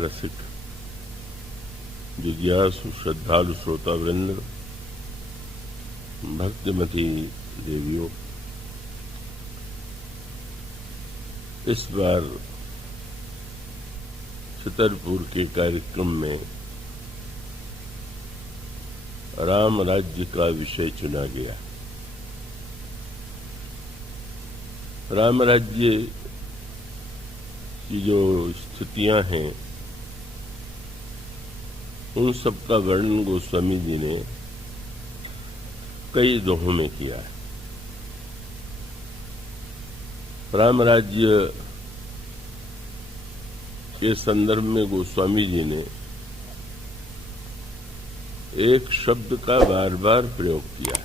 रसिक जिज्ञासु श्रद्धालु श्रोता वृंद, भक्तिमती देवियों, इस बार छतरपुर के कार्यक्रम में राम राज्य का विषय चुना गया। राम राज्य की जो स्थितियां हैं उन सब का वर्णन गोस्वामी जी ने कई दोहों में किया है। राम राज्य के संदर्भ में गोस्वामी जी ने एक शब्द का बार बार प्रयोग किया।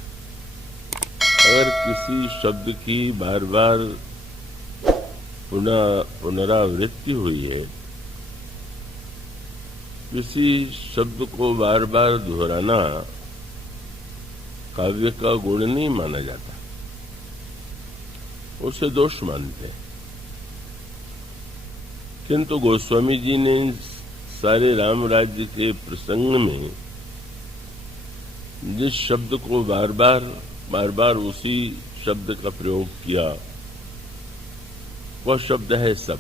अगर किसी शब्द की बार बार पुनरावृत्ति हुई है, किसी शब्द को बार बार दोहराना काव्य का गुण नहीं माना जाता, उसे दोष मानते हैं। किंतु गोस्वामी जी ने सारे राम राज्य के प्रसंग में जिस शब्द को बार बार उसी शब्द का प्रयोग किया, वह शब्द है सब।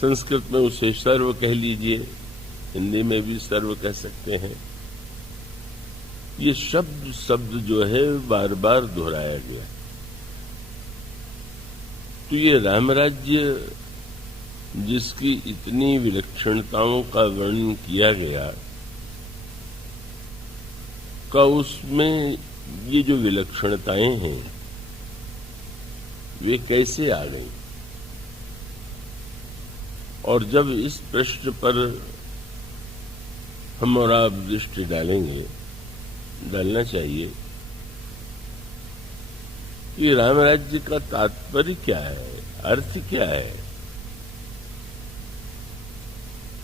संस्कृत में उसे सर्व कह लीजिए, हिंदी में भी सर्व कह सकते हैं। ये शब्द जो है बार बार दोहराया गया। तो ये राम राज्य जिसकी इतनी विलक्षणताओं का वर्णन किया गया, का उसमें ये जो विलक्षणताएं हैं वे कैसे आ गई? और जब इस प्रश्न पर हम और आप दृष्टि डालना चाहिए कि राम राज्य का तात्पर्य क्या है, अर्थ क्या है।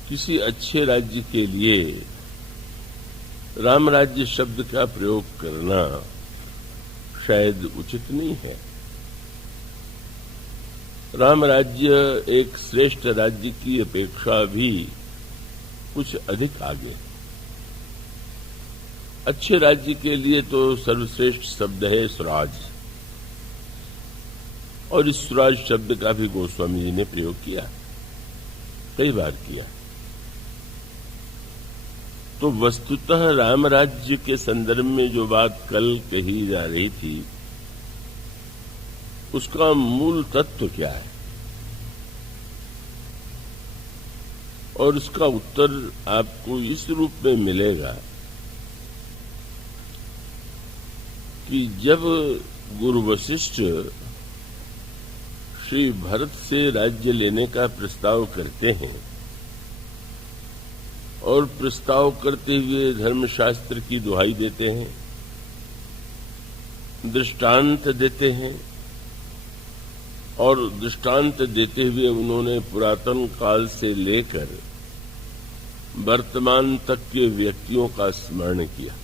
किसी अच्छे राज्य के लिए राम राज्य शब्द का प्रयोग करना शायद उचित नहीं है। राम राज्य एक श्रेष्ठ राज्य की अपेक्षा भी कुछ अधिक आगे। अच्छे राज्य के लिए तो सर्वश्रेष्ठ शब्द है स्वराज, और इस स्वराज शब्द का भी गोस्वामी जी ने प्रयोग किया, कई बार किया। तो वस्तुतः राम राज्य के संदर्भ में जो बात कल कही जा रही थी, उसका मूल तत्व क्या है, और उसका उत्तर आपको इस रूप में मिलेगा कि जब गुरु वशिष्ठ श्री भरत से राज्य लेने का प्रस्ताव करते हैं और प्रस्ताव करते हुए धर्मशास्त्र की दुहाई देते हैं, दृष्टांत देते हैं, और दृष्टांत देते हुए उन्होंने पुरातन काल से लेकर वर्तमान तक के व्यक्तियों का स्मरण किया।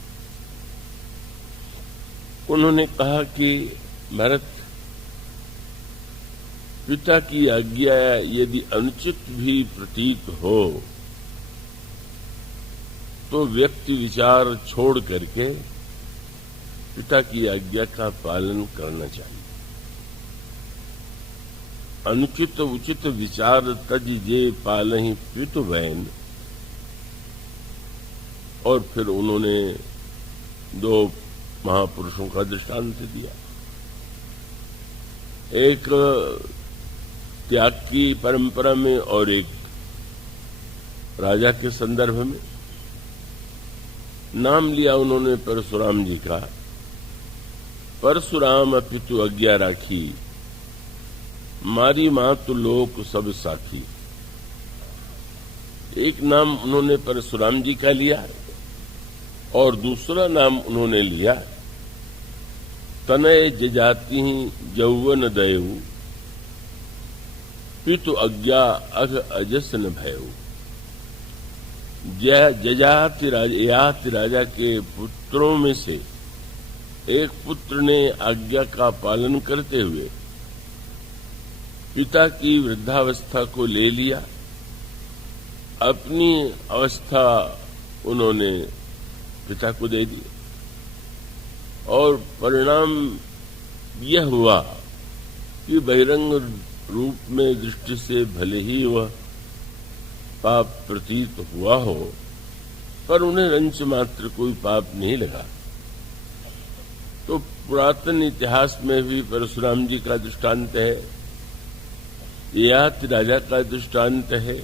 उन्होंने कहा कि भरत, पिता की आज्ञा यदि अनुचित भी प्रतीत हो तो व्यक्ति विचार छोड़ करके पिता की आज्ञा का पालन करना चाहिए। अनुचित उचित विचार तज जे पालहि पितु वैन। और फिर उन्होंने दो महापुरुषों का दृष्टांत दिया, एक त्याग की परंपरा में और एक राजा के संदर्भ में। नाम लिया उन्होंने परशुराम जी का। परशुराम पितु आज्ञा राखी, मारी मातु लोक सब साखी। एक नाम उन्होंने परशुराम जी का लिया और दूसरा नाम उन्होंने लिया तनय जजाति यौवन दयऊ, पितु आज्ञा अघ अजस न भयऊ। जजाति राजा के पुत्रों में से एक पुत्र ने आज्ञा का पालन करते हुए पिता की वृद्धावस्था को ले लिया अपनी अवस्था उन्होंने पिता को दे दी और परिणाम यह हुआ कि बहिरंग रूप में दृष्टि से भले ही वह पाप प्रतीत हुआ हो, पर उन्हें रंच मात्र कोई पाप नहीं लगा। तो पुरातन इतिहास में भी परशुराम जी का दृष्टांत है, ययाति राजा का दृष्टांत है,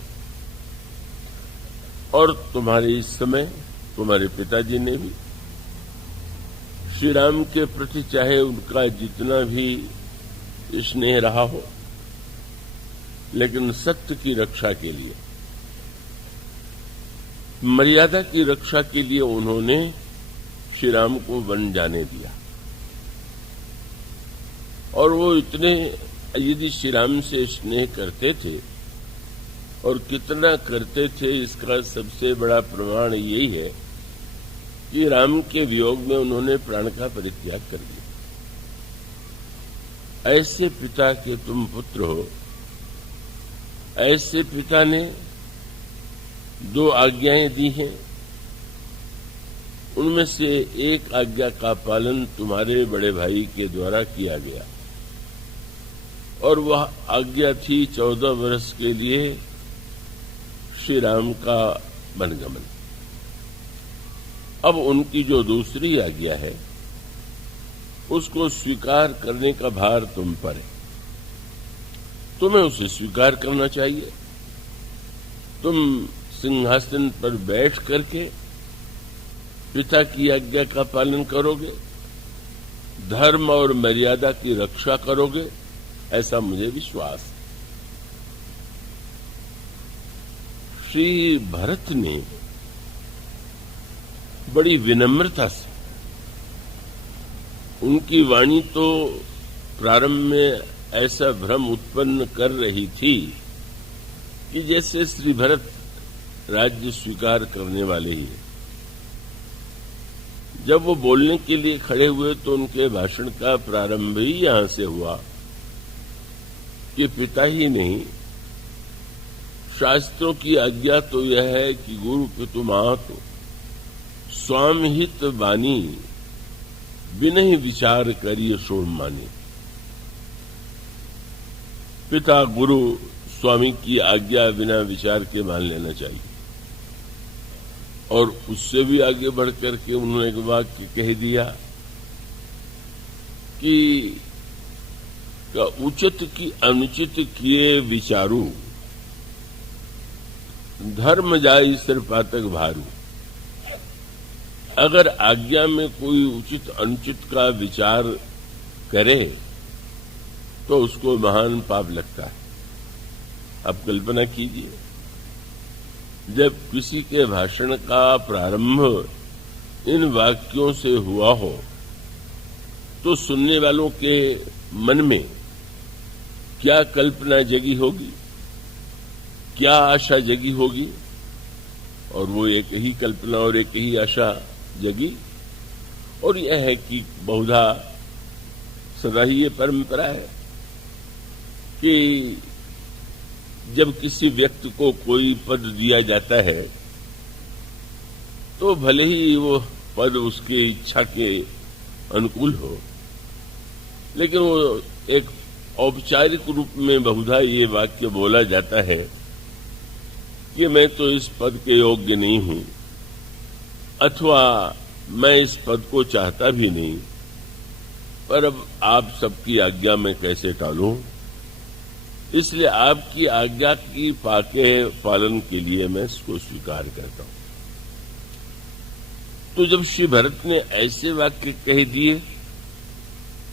और तुम्हारे इस समय तुम्हारे पिताजी ने भी श्री राम के प्रति चाहे उनका जितना भी स्नेह रहा हो, लेकिन सत्य की रक्षा के लिए, मर्यादा की रक्षा के लिए उन्होंने श्री राम को वन जाने दिया। और वो इतने यदि श्री राम से स्नेह करते थे और कितना करते थे, इसका सबसे बड़ा प्रमाण यही है कि राम के वियोग में उन्होंने प्राण का परित्याग कर दिया। ऐसे पिता के तुम पुत्र हो, ऐसे पिता ने 2 आज्ञाएं दी हैं, उनमें से एक आज्ञा का पालन तुम्हारे बड़े भाई के द्वारा किया गया, और वह आज्ञा थी 14 वर्ष के लिए श्री राम का वनगमन। अब उनकी जो दूसरी आज्ञा है उसको स्वीकार करने का भार तुम पर है, तुम्हें उसे स्वीकार करना चाहिए। तुम सिंहासन पर बैठ करके पिता की आज्ञा का पालन करोगे, धर्म और मर्यादा की रक्षा करोगे, ऐसा मुझे विश्वास है। श्री भरत ने बड़ी विनम्रता से, उनकी वाणी तो प्रारंभ में ऐसा भ्रम उत्पन्न कर रही थी कि जैसे श्री भरत राज्य स्वीकार करने वाले ही हैं। जब वो बोलने के लिए खड़े हुए तो उनके भाषण का प्रारंभ ही यहां से हुआ कि पिता ही नहीं, शास्त्रों की आज्ञा तो यह है कि गुरु पितु मातु स्वामहित वाणी बिनहि विचार करिए सोम मानी। पिता गुरु स्वामी की आज्ञा बिना विचार के मान लेना चाहिए। और उससे भी आगे बढ़कर के उन्होंने एक वाक्य कह दिया कि उचित की अनुचित किए विचारू, धर्म जाई सिर पातक भारू। अगर आज्ञा में कोई उचित अनुचित का विचार करे तो उसको महान पाप लगता है। अब कल्पना कीजिए, जब किसी के भाषण का प्रारंभ इन वाक्यों से हुआ हो तो सुनने वालों के मन में क्या कल्पना जगी होगी, क्या आशा जगी होगी। और वो एक ही कल्पना और एक ही आशा जगी, और यह है कि बहुधा सदा ही ये परंपरा है कि जब किसी व्यक्ति को कोई पद दिया जाता है तो भले ही वो पद उसकी इच्छा के अनुकूल हो, लेकिन वो एक औपचारिक रूप में बहुधा ये वाक्य बोला जाता है कि मैं तो इस पद के योग्य नहीं हूं, अथवा मैं इस पद को चाहता भी नहीं, पर अब आप सबकी आज्ञा में कैसे टालूं, इसलिए आपकी आज्ञा की पालन के लिए मैं इसको स्वीकार करता हूं। तो जब श्री भरत ने ऐसे वाक्य कह दिए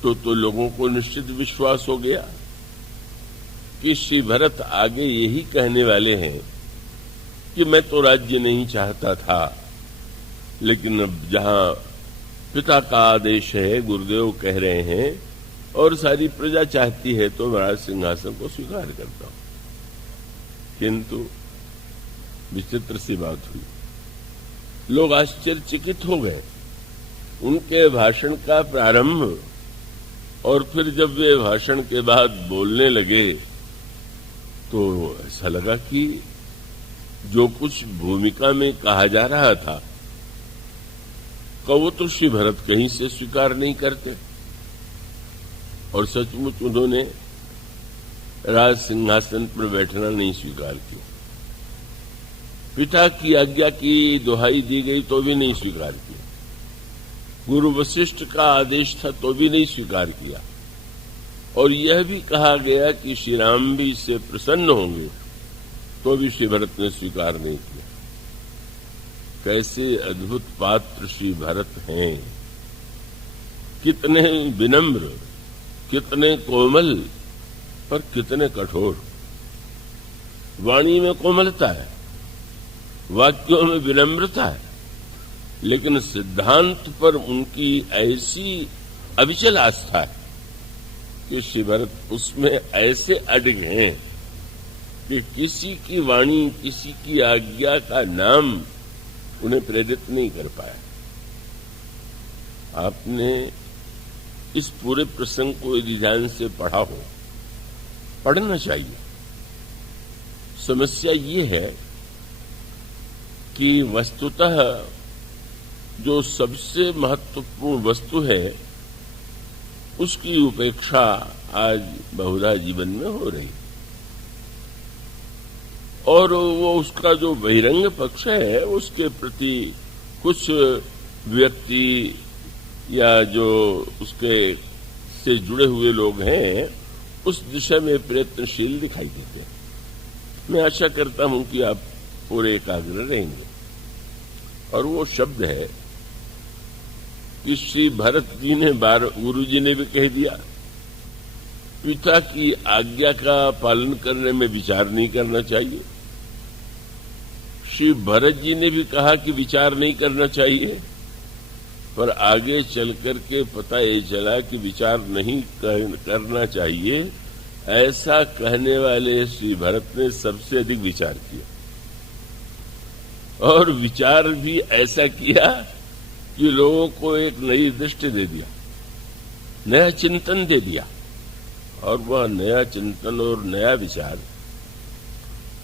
तो लोगों को निश्चित विश्वास हो गया कि श्री भरत आगे यही कहने वाले हैं कि मैं तो राज्य नहीं चाहता था, लेकिन अब जहां पिता का आदेश है, गुरुदेव कह रहे हैं और सारी प्रजा चाहती है, तो महाराज सिंहासन को स्वीकार करता हूं। किंतु विचित्र सी बात हुई, लोग आश्चर्यचकित हो गए उनके भाषण का प्रारंभ, और फिर जब वे भाषण के बाद बोलने लगे तो ऐसा लगा कि जो कुछ भूमिका में कहा जा रहा था वो तो श्री भरत कहीं से स्वीकार नहीं करते, और सचमुच उन्होंने राज सिंहासन पर बैठना नहीं स्वीकार किया। पिता की आज्ञा की दुहाई दी गई तो भी नहीं स्वीकार किया, गुरु वशिष्ठ का आदेश था तो भी नहीं स्वीकार किया, और यह भी कहा गया कि श्री राम भी इससे प्रसन्न होंगे तो भी श्री भरत ने स्वीकार नहीं किया। कैसे अद्भुत पात्र श्री भरत हैं, कितने विनम्र, कितने कोमल, पर कितने कठोर। वाणी में कोमलता है, वाक्यों में विनम्रता है, लेकिन सिद्धांत पर उनकी ऐसी अविचल आस्था है कि श्री भरत उसमें ऐसे अडिग हैं कि किसी की वाणी, किसी की आज्ञा का नाम उन्हें प्रेरित नहीं कर पाया। आपने इस पूरे प्रसंग को यदि ध्यान से पढ़ा हो, पढ़ना चाहिए। समस्या ये है कि वस्तुतः जो सबसे महत्वपूर्ण वस्तु है उसकी उपेक्षा आज बहुधा जीवन में हो रही, और वो उसका जो बहिरंग पक्ष है उसके प्रति कुछ व्यक्ति या जो उसके से जुड़े हुए लोग हैं उस दिशा में प्रयत्नशील दिखाई देते हैं। मैं आशा करता हूं कि आप पूरे एकाग्र रहेंगे। और वो शब्द है कि श्री भरत जी ने गुरु जी ने भी कह दिया, पिता की आज्ञा का पालन करने में विचार नहीं करना चाहिए। श्री भरत जी ने भी कहा कि विचार नहीं करना चाहिए, पर आगे चल करके पता ये चला कि विचार नहीं करना चाहिए, ऐसा कहने वाले श्री भरत ने सबसे अधिक विचार किया, और विचार भी ऐसा किया कि लोगों को एक नई दृष्टि दे दिया, नया चिंतन दे दिया। और वह नया चिंतन और नया विचार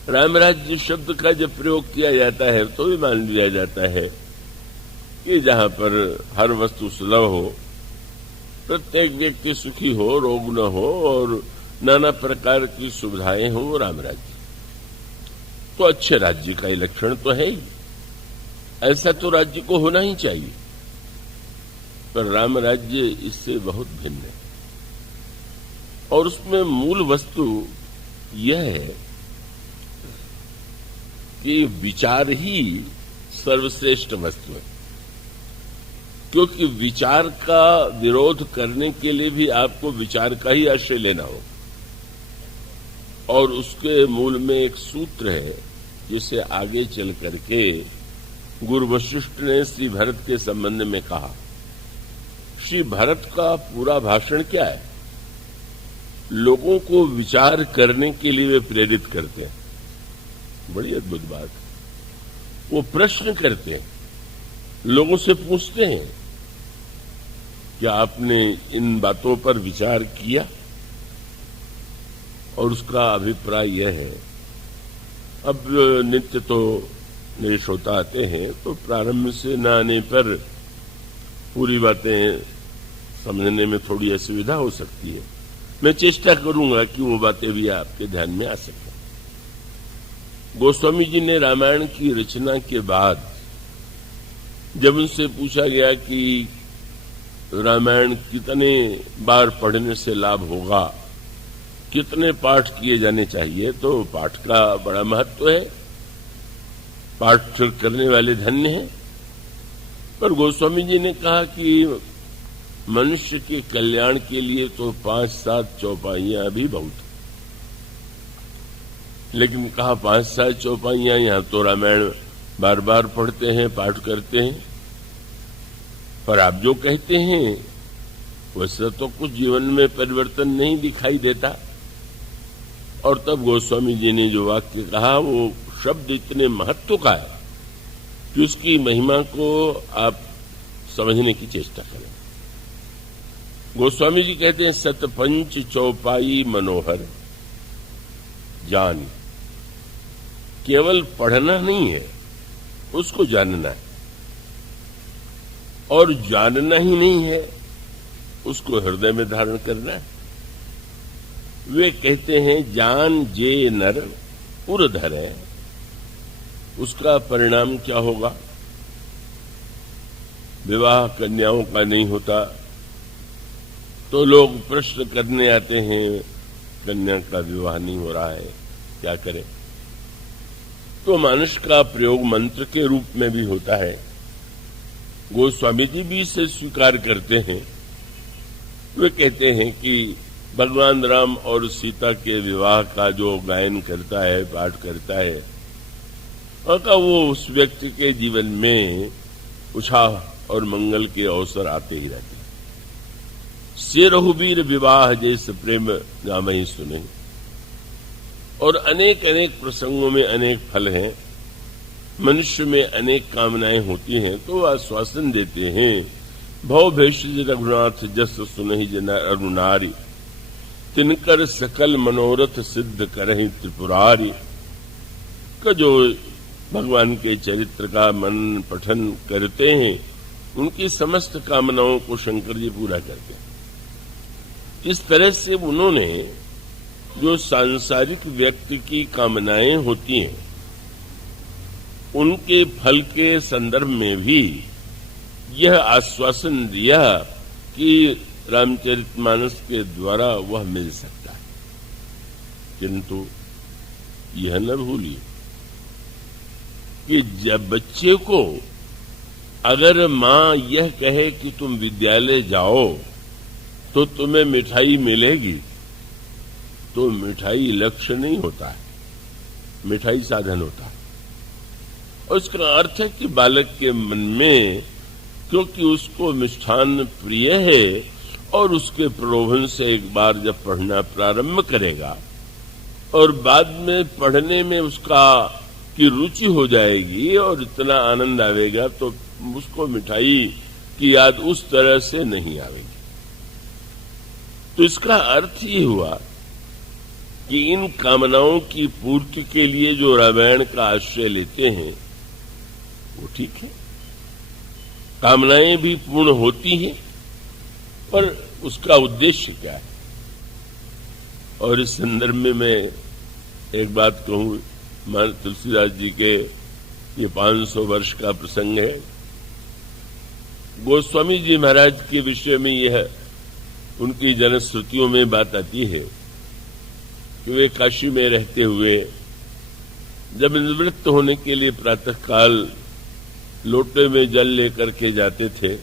रामराज्य शब्द का जब प्रयोग किया जाता है तो भी मान लिया जाता है कि जहां पर हर वस्तु सुलभ हो, प्रत्येक व्यक्ति सुखी हो, रोग न हो और नाना प्रकार की सुविधाएं हो, रामराज्य तो अच्छे राज्य का लक्षण तो है ही। ऐसा तो राज्य को होना ही चाहिए, पर राम राज्य इससे बहुत भिन्न है। और उसमें मूल वस्तु यह है कि विचार ही सर्वश्रेष्ठ वस्तु है, क्योंकि विचार का विरोध करने के लिए भी आपको विचार का ही आश्रय लेना होगा। और उसके मूल में एक सूत्र है जिसे आगे चल करके गुरु वशिष्ठ ने श्री भरत के संबंध में कहा। श्री भरत का पूरा भाषण क्या है? लोगों को विचार करने के लिए वे प्रेरित करते हैं। बड़ी अद्भुत बात। वो प्रश्न करते हैं, लोगों से पूछते हैं क्या आपने इन बातों पर विचार किया? और उसका अभिप्राय यह है, अब नित्य तो नए श्रोता आते हैं तो प्रारंभ से न आने पर पूरी बातें समझने में थोड़ी असुविधा हो सकती है। मैं चेष्टा करूंगा कि वो बातें भी आपके ध्यान में आ सकें। गोस्वामी जी ने रामायण की रचना के बाद जब उनसे पूछा गया कि रामायण कितने बार पढ़ने से लाभ होगा, कितने पाठ किए जाने चाहिए, तो पाठ का बड़ा महत्व है, पाठ करने वाले धन्य हैं। पर गोस्वामी जी ने कहा कि मनुष्य के कल्याण के लिए तो 5-7 चौपाइयां भी बहुत, लेकिन कहा 5-7 चौपाइयां, यहां तो रामायण बार बार पढ़ते हैं, पाठ करते हैं। पर आप जो कहते हैं वैसा तो कुछ जीवन में परिवर्तन नहीं दिखाई देता। और तब गोस्वामी जी ने जो वाक्य कहा वो शब्द इतने महत्व का है कि उसकी महिमा को आप समझने की चेष्टा करें। गोस्वामी जी कहते हैं, सतपंच चौपाई मनोहर जान, केवल पढ़ना नहीं है, उसको जानना है। और जानना ही नहीं है, उसको हृदय में धारण करना है। वे कहते हैं जान जे नर उर धरे, उसका परिणाम क्या होगा? विवाह कन्याओं का नहीं होता तो लोग प्रश्न करने आते हैं, कन्या का विवाह नहीं हो रहा है, क्या करें? तो मानुष का प्रयोग मंत्र के रूप में भी होता है। गोस्वामी जी भी इसे स्वीकार करते हैं। वे कहते हैं कि भगवान राम और सीता के विवाह का जो गायन करता है, पाठ करता है, और वो उस व्यक्ति के जीवन में उत्साह और मंगल के अवसर आते ही रहते हैं। से रघुबीर विवाह जैसे प्रेम गावहीं सुने। और अनेक अनेक प्रसंगों में अनेक फल हैं। मनुष्य में अनेक कामनाएं होती हैं तो आश्वासन देते हैं, भव भेषज रघुनाथ जस सुनहि जन अरुणारी, तिनकर सकल मनोरथ सिद्ध करहि त्रिपुरारी। का जो भगवान के चरित्र का मन पठन करते हैं, उनकी समस्त कामनाओं को शंकर जी पूरा करते हैं। इस तरह से उन्होंने जो सांसारिक व्यक्ति की कामनाएं होती हैं, उनके फल के संदर्भ में भी यह आश्वासन दिया कि रामचरितमानस के द्वारा वह मिल सकता है। किंतु यह न भूलिए कि जब बच्चे को अगर मां यह कहे कि तुम विद्यालय जाओ तो तुम्हें मिठाई मिलेगी, तो मिठाई लक्ष्य नहीं होता है, मिठाई साधन होता है। और इसका अर्थ है कि बालक के मन में, क्योंकि उसको मिष्ठान प्रिय है और उसके प्रलोभन से एक बार जब पढ़ना प्रारंभ करेगा और बाद में पढ़ने में उसका की रुचि हो जाएगी और इतना आनंद आवेगा, तो उसको मिठाई की याद उस तरह से नहीं आवेगी। तो इसका अर्थ ये हुआ कि इन कामनाओं की पूर्ति के लिए जो रामायण का आश्रय लेते हैं वो ठीक है। कामनाएं भी पूर्ण होती हैं, पर उसका उद्देश्य क्या है? और इस संदर्भ में मैं एक बात कहूं, महाराज तुलसीदास जी के ये 500 वर्ष का प्रसंग है। गोस्वामी जी महाराज के विषय में यह उनकी जनश्रुतियों में बात आती है कि वे काशी में रहते हुए जब निवृत्त होने के लिए प्रातःकाल लोटे में जल लेकर के जाते थे,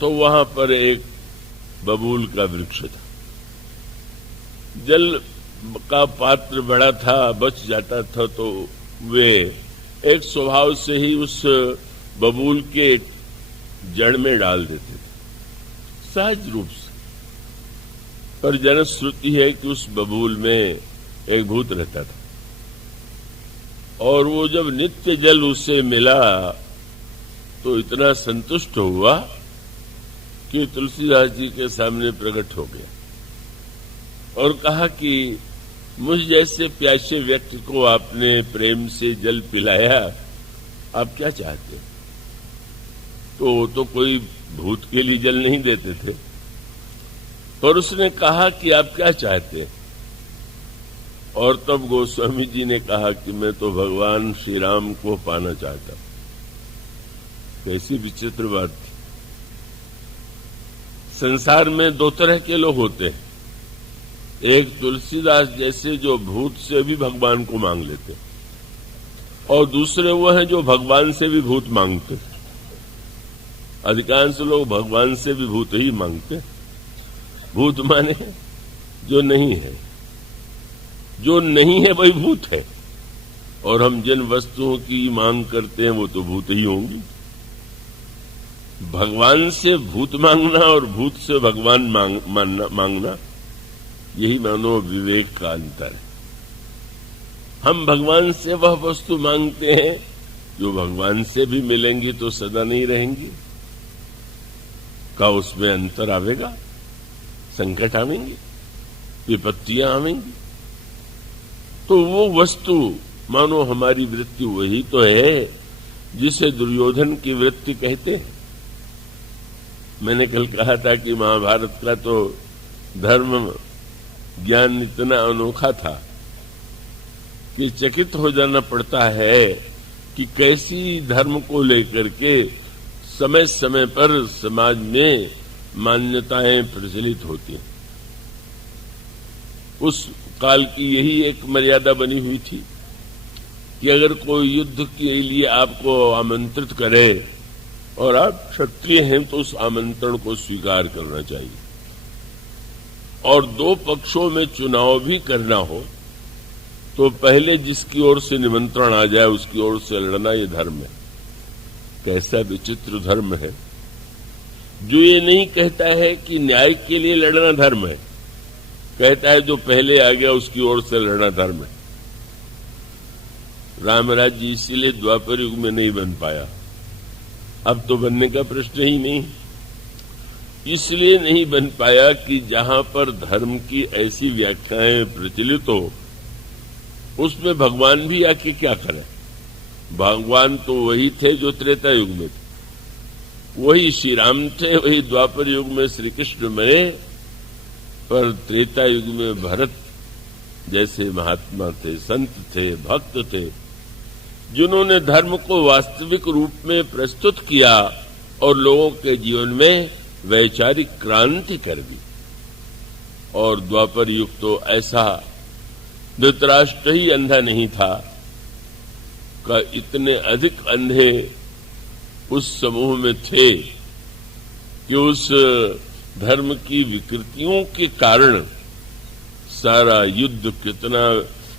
तो वहां पर एक बबूल का वृक्ष था। जल का पात्र बड़ा था, बच जाता था, तो वे एक स्वभाव से ही उस बबूल के जड़ में डाल देते थे, सहज रूप से। पर जनश्रुति है कि उस बबूल में एक भूत रहता था, और वो जब नित्य जल उसे मिला तो इतना संतुष्ट हुआ कि तुलसीदास जी के सामने प्रकट हो गया और कहा कि मुझ जैसे प्यासे व्यक्ति को आपने प्रेम से जल पिलाया, आप क्या चाहते? तो कोई भूत के लिए जल नहीं देते थे, पर उसने कहा कि आप क्या चाहते? और तब गोस्वामी जी ने कहा कि मैं तो भगवान श्री राम को पाना चाहता हूं। कैसी विचित्र बात थी। संसार में दो तरह के लोग होते हैं, एक तुलसीदास जैसे जो भूत से भी भगवान को मांग लेते, और दूसरे वो हैं जो भगवान से भी भूत मांगते। अधिकांश लोग भगवान से भी भूत ही मांगते। भूत माने जो नहीं है, जो नहीं है वही भूत है, और हम जिन वस्तुओं की मांग करते हैं वो तो भूत ही होंगी। भगवान से भूत मांगना और भूत से भगवान मांगना, यही मानो विवेक का अंतर है। हम भगवान से वह वस्तु मांगते हैं जो भगवान से भी मिलेंगी तो सदा नहीं रहेंगी। का उसमें अंतर आवेगा, संकट आवेंगे, विपत्तियां आवेंगी। तो वो वस्तु मानो हमारी वृत्ति वही तो है जिसे दुर्योधन की वृत्ति कहते हैं। मैंने कल कहा था कि महाभारत का तो धर्म ज्ञान इतना अनोखा था कि चकित हो जाना पड़ता है कि कैसी धर्म को लेकर के समय समय पर समाज में मान्यताएं प्रचलित होती हैं। उस काल की यही एक मर्यादा बनी हुई थी कि अगर कोई युद्ध के लिए आपको आमंत्रित करे और आप क्षत्रिय हैं तो उस आमंत्रण को स्वीकार करना चाहिए, और दो पक्षों में चुनाव भी करना हो तो पहले जिसकी ओर से निमंत्रण आ जाए उसकी ओर से लड़ना, ये धर्म है। कैसा विचित्र धर्म है जो ये नहीं कहता है कि न्याय के लिए लड़ना धर्म है, कहता है जो पहले आ गया उसकी ओर से लड़ना धर्म है। रामराज्य इसीलिए द्वापर युग में नहीं बन पाया, अब तो बनने का प्रश्न ही नहीं। इसलिए नहीं बन पाया कि जहां पर धर्म की ऐसी व्याख्याएं प्रचलित हो उसमें भगवान भी आके क्या करें। भगवान तो वही थे जो त्रेता युग में थे, वही श्री राम थे, वही द्वापर युग में श्री कृष्ण बने, पर त्रेता युग में भरत जैसे महात्मा थे, संत थे, भक्त थे, जिन्होंने धर्म को वास्तविक रूप में प्रस्तुत किया और लोगों के जीवन में वैचारिक क्रांति कर दी। और द्वापर युग तो ऐसा, धृतराष्ट्र ही अंधा नहीं था का इतने अधिक अंधे उस समूह में थे कि उस धर्म की विकृतियों के कारण सारा युद्ध कितना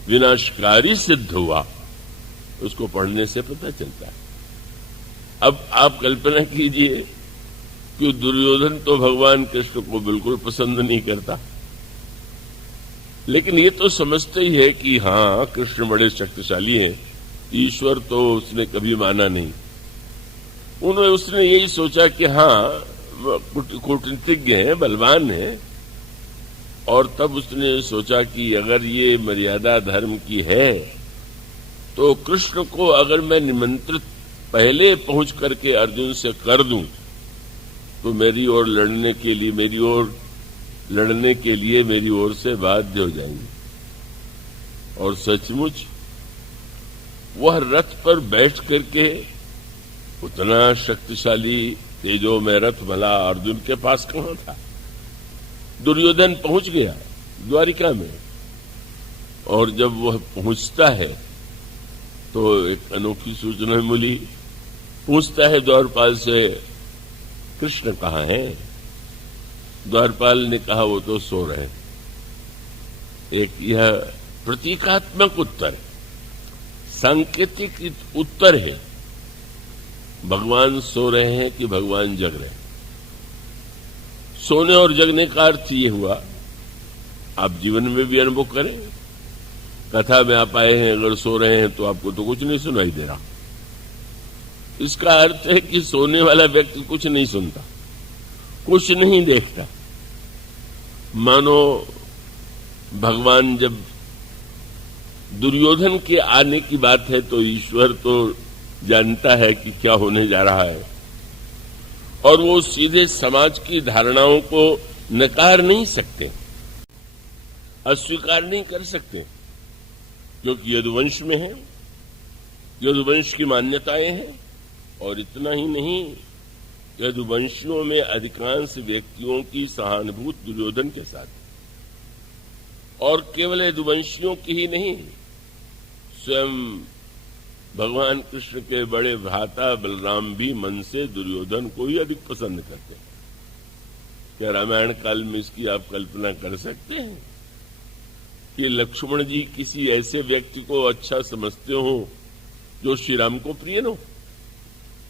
विनाशकारी सिद्ध हुआ उसको पढ़ने से पता चलता है। अब आप कल्पना कीजिए कि दुर्योधन तो भगवान कृष्ण को बिल्कुल पसंद नहीं करता, लेकिन ये तो समझते ही है कि हाँ कृष्ण बड़े शक्तिशाली हैं, ईश्वर तो उसने कभी माना नहीं। उसने यही सोचा कि हाँ कूटनीतिज्ञ हैं, बलवान हैं, और तब उसने सोचा कि अगर ये मर्यादा धर्म की है तो कृष्ण को अगर मैं निमंत्रित पहले पहुंच करके अर्जुन से कर दूं तो मेरी ओर लड़ने के लिए मेरी ओर से बाध्य हो जाएंगे। और सचमुच वह रथ पर बैठ करके उतना शक्तिशाली तेजो में रथ भला अर्जुन के पास कहां था। दुर्योधन पहुंच गया द्वारिका में, और जब वह पहुंचता है तो एक अनोखी सूचना मिली। पूछता है द्वारपाल से, कृष्ण कहाँ है? द्वारपाल ने कहा वो तो सो रहे हैं। एक यह प्रतीकात्मक उत्तर है, सांकेतिक उत्तर है। भगवान सो रहे हैं कि भगवान जग रहे हैं? सोने और जगने का अर्थ ये हुआ, आप जीवन में भी अनुभव करें। कथा में आप आए हैं, अगर सो रहे हैं तो आपको तो कुछ नहीं सुनाई दे रहा। इसका अर्थ है कि सोने वाला व्यक्ति कुछ नहीं सुनता, कुछ नहीं देखता। मानो भगवान जब दुर्योधन के आने की बात है तो ईश्वर तो जानता है कि क्या होने जा रहा है, और वो सीधे समाज की धारणाओं को नकार नहीं सकते, अस्वीकार नहीं कर सकते, क्योंकि यदुवंश में है, यदुवंश की मान्यताएं हैं। और इतना ही नहीं, यदुवंशियों में अधिकांश व्यक्तियों की सहानुभूति दुर्योधन के साथ, और केवल यदुवंशियों की ही नहीं, स्वयं भगवान कृष्ण के बड़े भ्राता बलराम भी मन से दुर्योधन को ही अधिक पसंद करते हैं। क्या रामायण काल में इसकी आप कल्पना कर सकते हैं कि लक्ष्मण जी किसी ऐसे व्यक्ति को अच्छा समझते हो जो श्री राम को प्रिय न हो?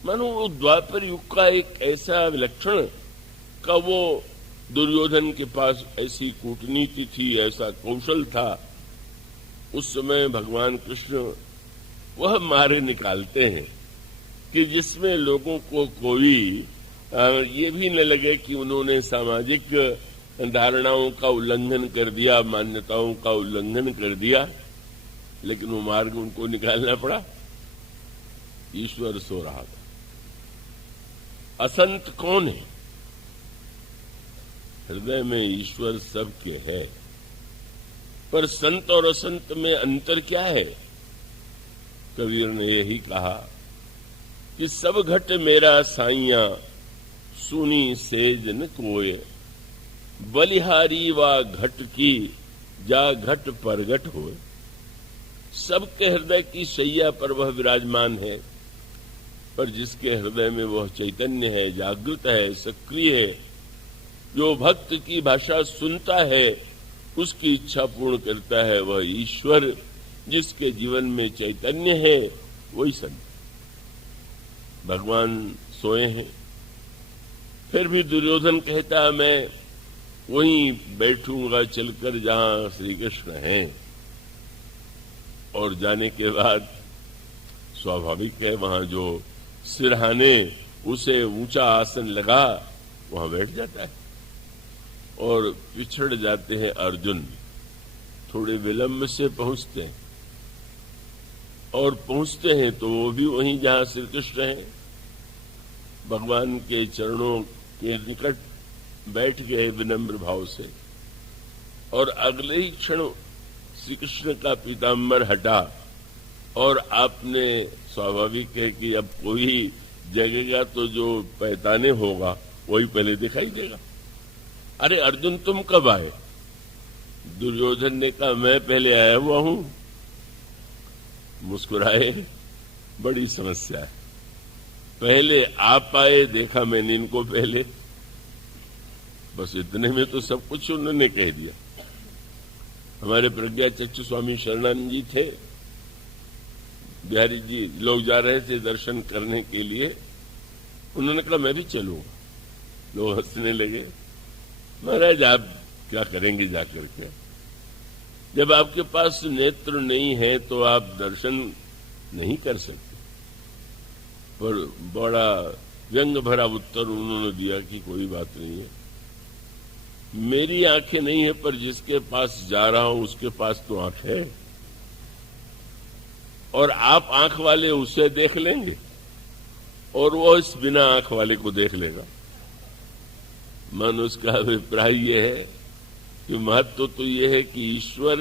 मानो वो द्वापर युग का एक ऐसा लक्षण का वो दुर्योधन के पास ऐसी कूटनीति थी, ऐसा कौशल था। उस समय भगवान कृष्ण वह मारे निकालते हैं कि जिसमें लोगों को कोई ये भी न लगे कि उन्होंने सामाजिक धारणाओं का उल्लंघन कर दिया, मान्यताओं का उल्लंघन कर दिया, लेकिन वो मार्ग उनको निकालना पड़ा। ईश्वर सो रहा था। असंत कौन है? हृदय में ईश्वर सबके है, पर संत और असंत में अंतर क्या है? कबीर ने यही कहा कि सब घट मेरा साइया, सुनी सेज न कोय, बलिहारी वा घट की, जा घट परगट होए। सबके हृदय की सैया पर वह विराजमान है, पर जिसके हृदय में वह चैतन्य है, जागृत है, सक्रिय है, जो भक्त की भाषा सुनता है, उसकी इच्छा पूर्ण करता है, वह ईश्वर जिसके जीवन में चैतन्य है, वही संत। भगवान सोए हैं, फिर भी दुर्योधन कहता मैं वहीं बैठूंगा चलकर जहां श्री कृष्ण हैं। और जाने के बाद स्वाभाविक है, वहां जो सिरहाने उसे ऊंचा आसन लगा वहां बैठ जाता है। और पिछड़ जाते हैं अर्जुन, थोड़े विलंब से पहुंचते हैं, और पहुंचते हैं तो वो भी वहीं जहां श्री कृष्ण हैं, भगवान के चरणों के निकट बैठ गए विनम्र भाव से। और अगले ही क्षण श्री कृष्ण का पीताम्बर हटा और आपने, स्वाभाविक है कि अब कोई जगेगा तो जो पैताने होगा वही पहले दिखाई देगा। अरे अर्जुन तुम कब आए? दुर्योधन ने कहा मैं पहले आया हुआ हूं। मुस्कुराए, बड़ी समस्या है, पहले आप आए, देखा मैंने इनको पहले। बस इतने में तो सब कुछ उन्होंने कह दिया। हमारे प्रज्ञा चक्षु स्वामी शरणानंद जी थे, बिहारी जी लोग जा रहे थे दर्शन करने के लिए, उन्होंने कहा मैं भी चलूंगा। लोग हंसने लगे। महाराज आप क्या करेंगे जाकर के? जब आपके पास नेत्र नहीं है तो आप दर्शन नहीं कर सकते। पर बड़ा व्यंग भरा उत्तर उन्होंने दिया कि कोई बात नहीं है, मेरी आंखें नहीं है, पर जिसके पास जा रहा हूं उसके पास तो आंख है, और आप आंख वाले उसे देख लेंगे और वो इस बिना आंख वाले को देख लेगा। मन उसका अभिप्राय यह है कि महत्व तो यह है कि ईश्वर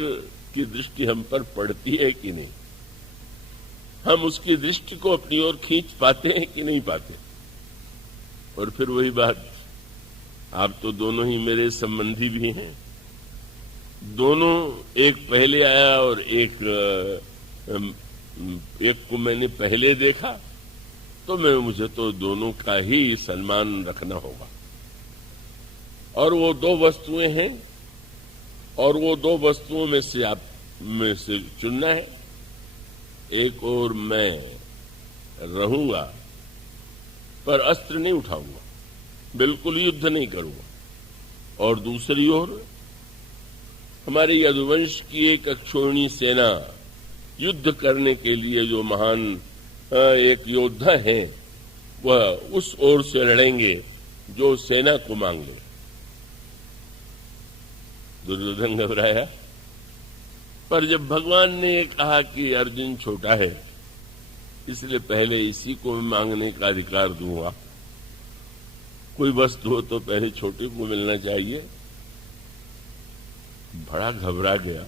की दृष्टि हम पर पड़ती है कि नहीं, हम उसकी दृष्टि को अपनी ओर खींच पाते हैं कि नहीं पाते। और फिर वही बात, आप तो दोनों ही मेरे संबंधी भी हैं, दोनों, एक पहले आया और एक को मैंने पहले देखा, तो मुझे तो दोनों का ही सम्मान रखना होगा। और वो दो वस्तुएं हैं, और वो दो वस्तुओं में से आप में से चुनना है। एक और मैं रहूंगा पर अस्त्र नहीं उठाऊंगा, बिल्कुल युद्ध नहीं करूंगा, और दूसरी ओर हमारे यदुवंश की एक अक्षोहिणी सेना युद्ध करने के लिए जो महान एक योद्धा है, वह उस ओर से लड़ेंगे जो सेना को मांग ले। दुर्योधन घबराया, पर जब भगवान ने कहा कि अर्जुन छोटा है, इसलिए पहले इसी को मांगने का अधिकार दूंगा, कोई वस्तु हो तो पहले छोटे को मिलना चाहिए, बड़ा घबरा गया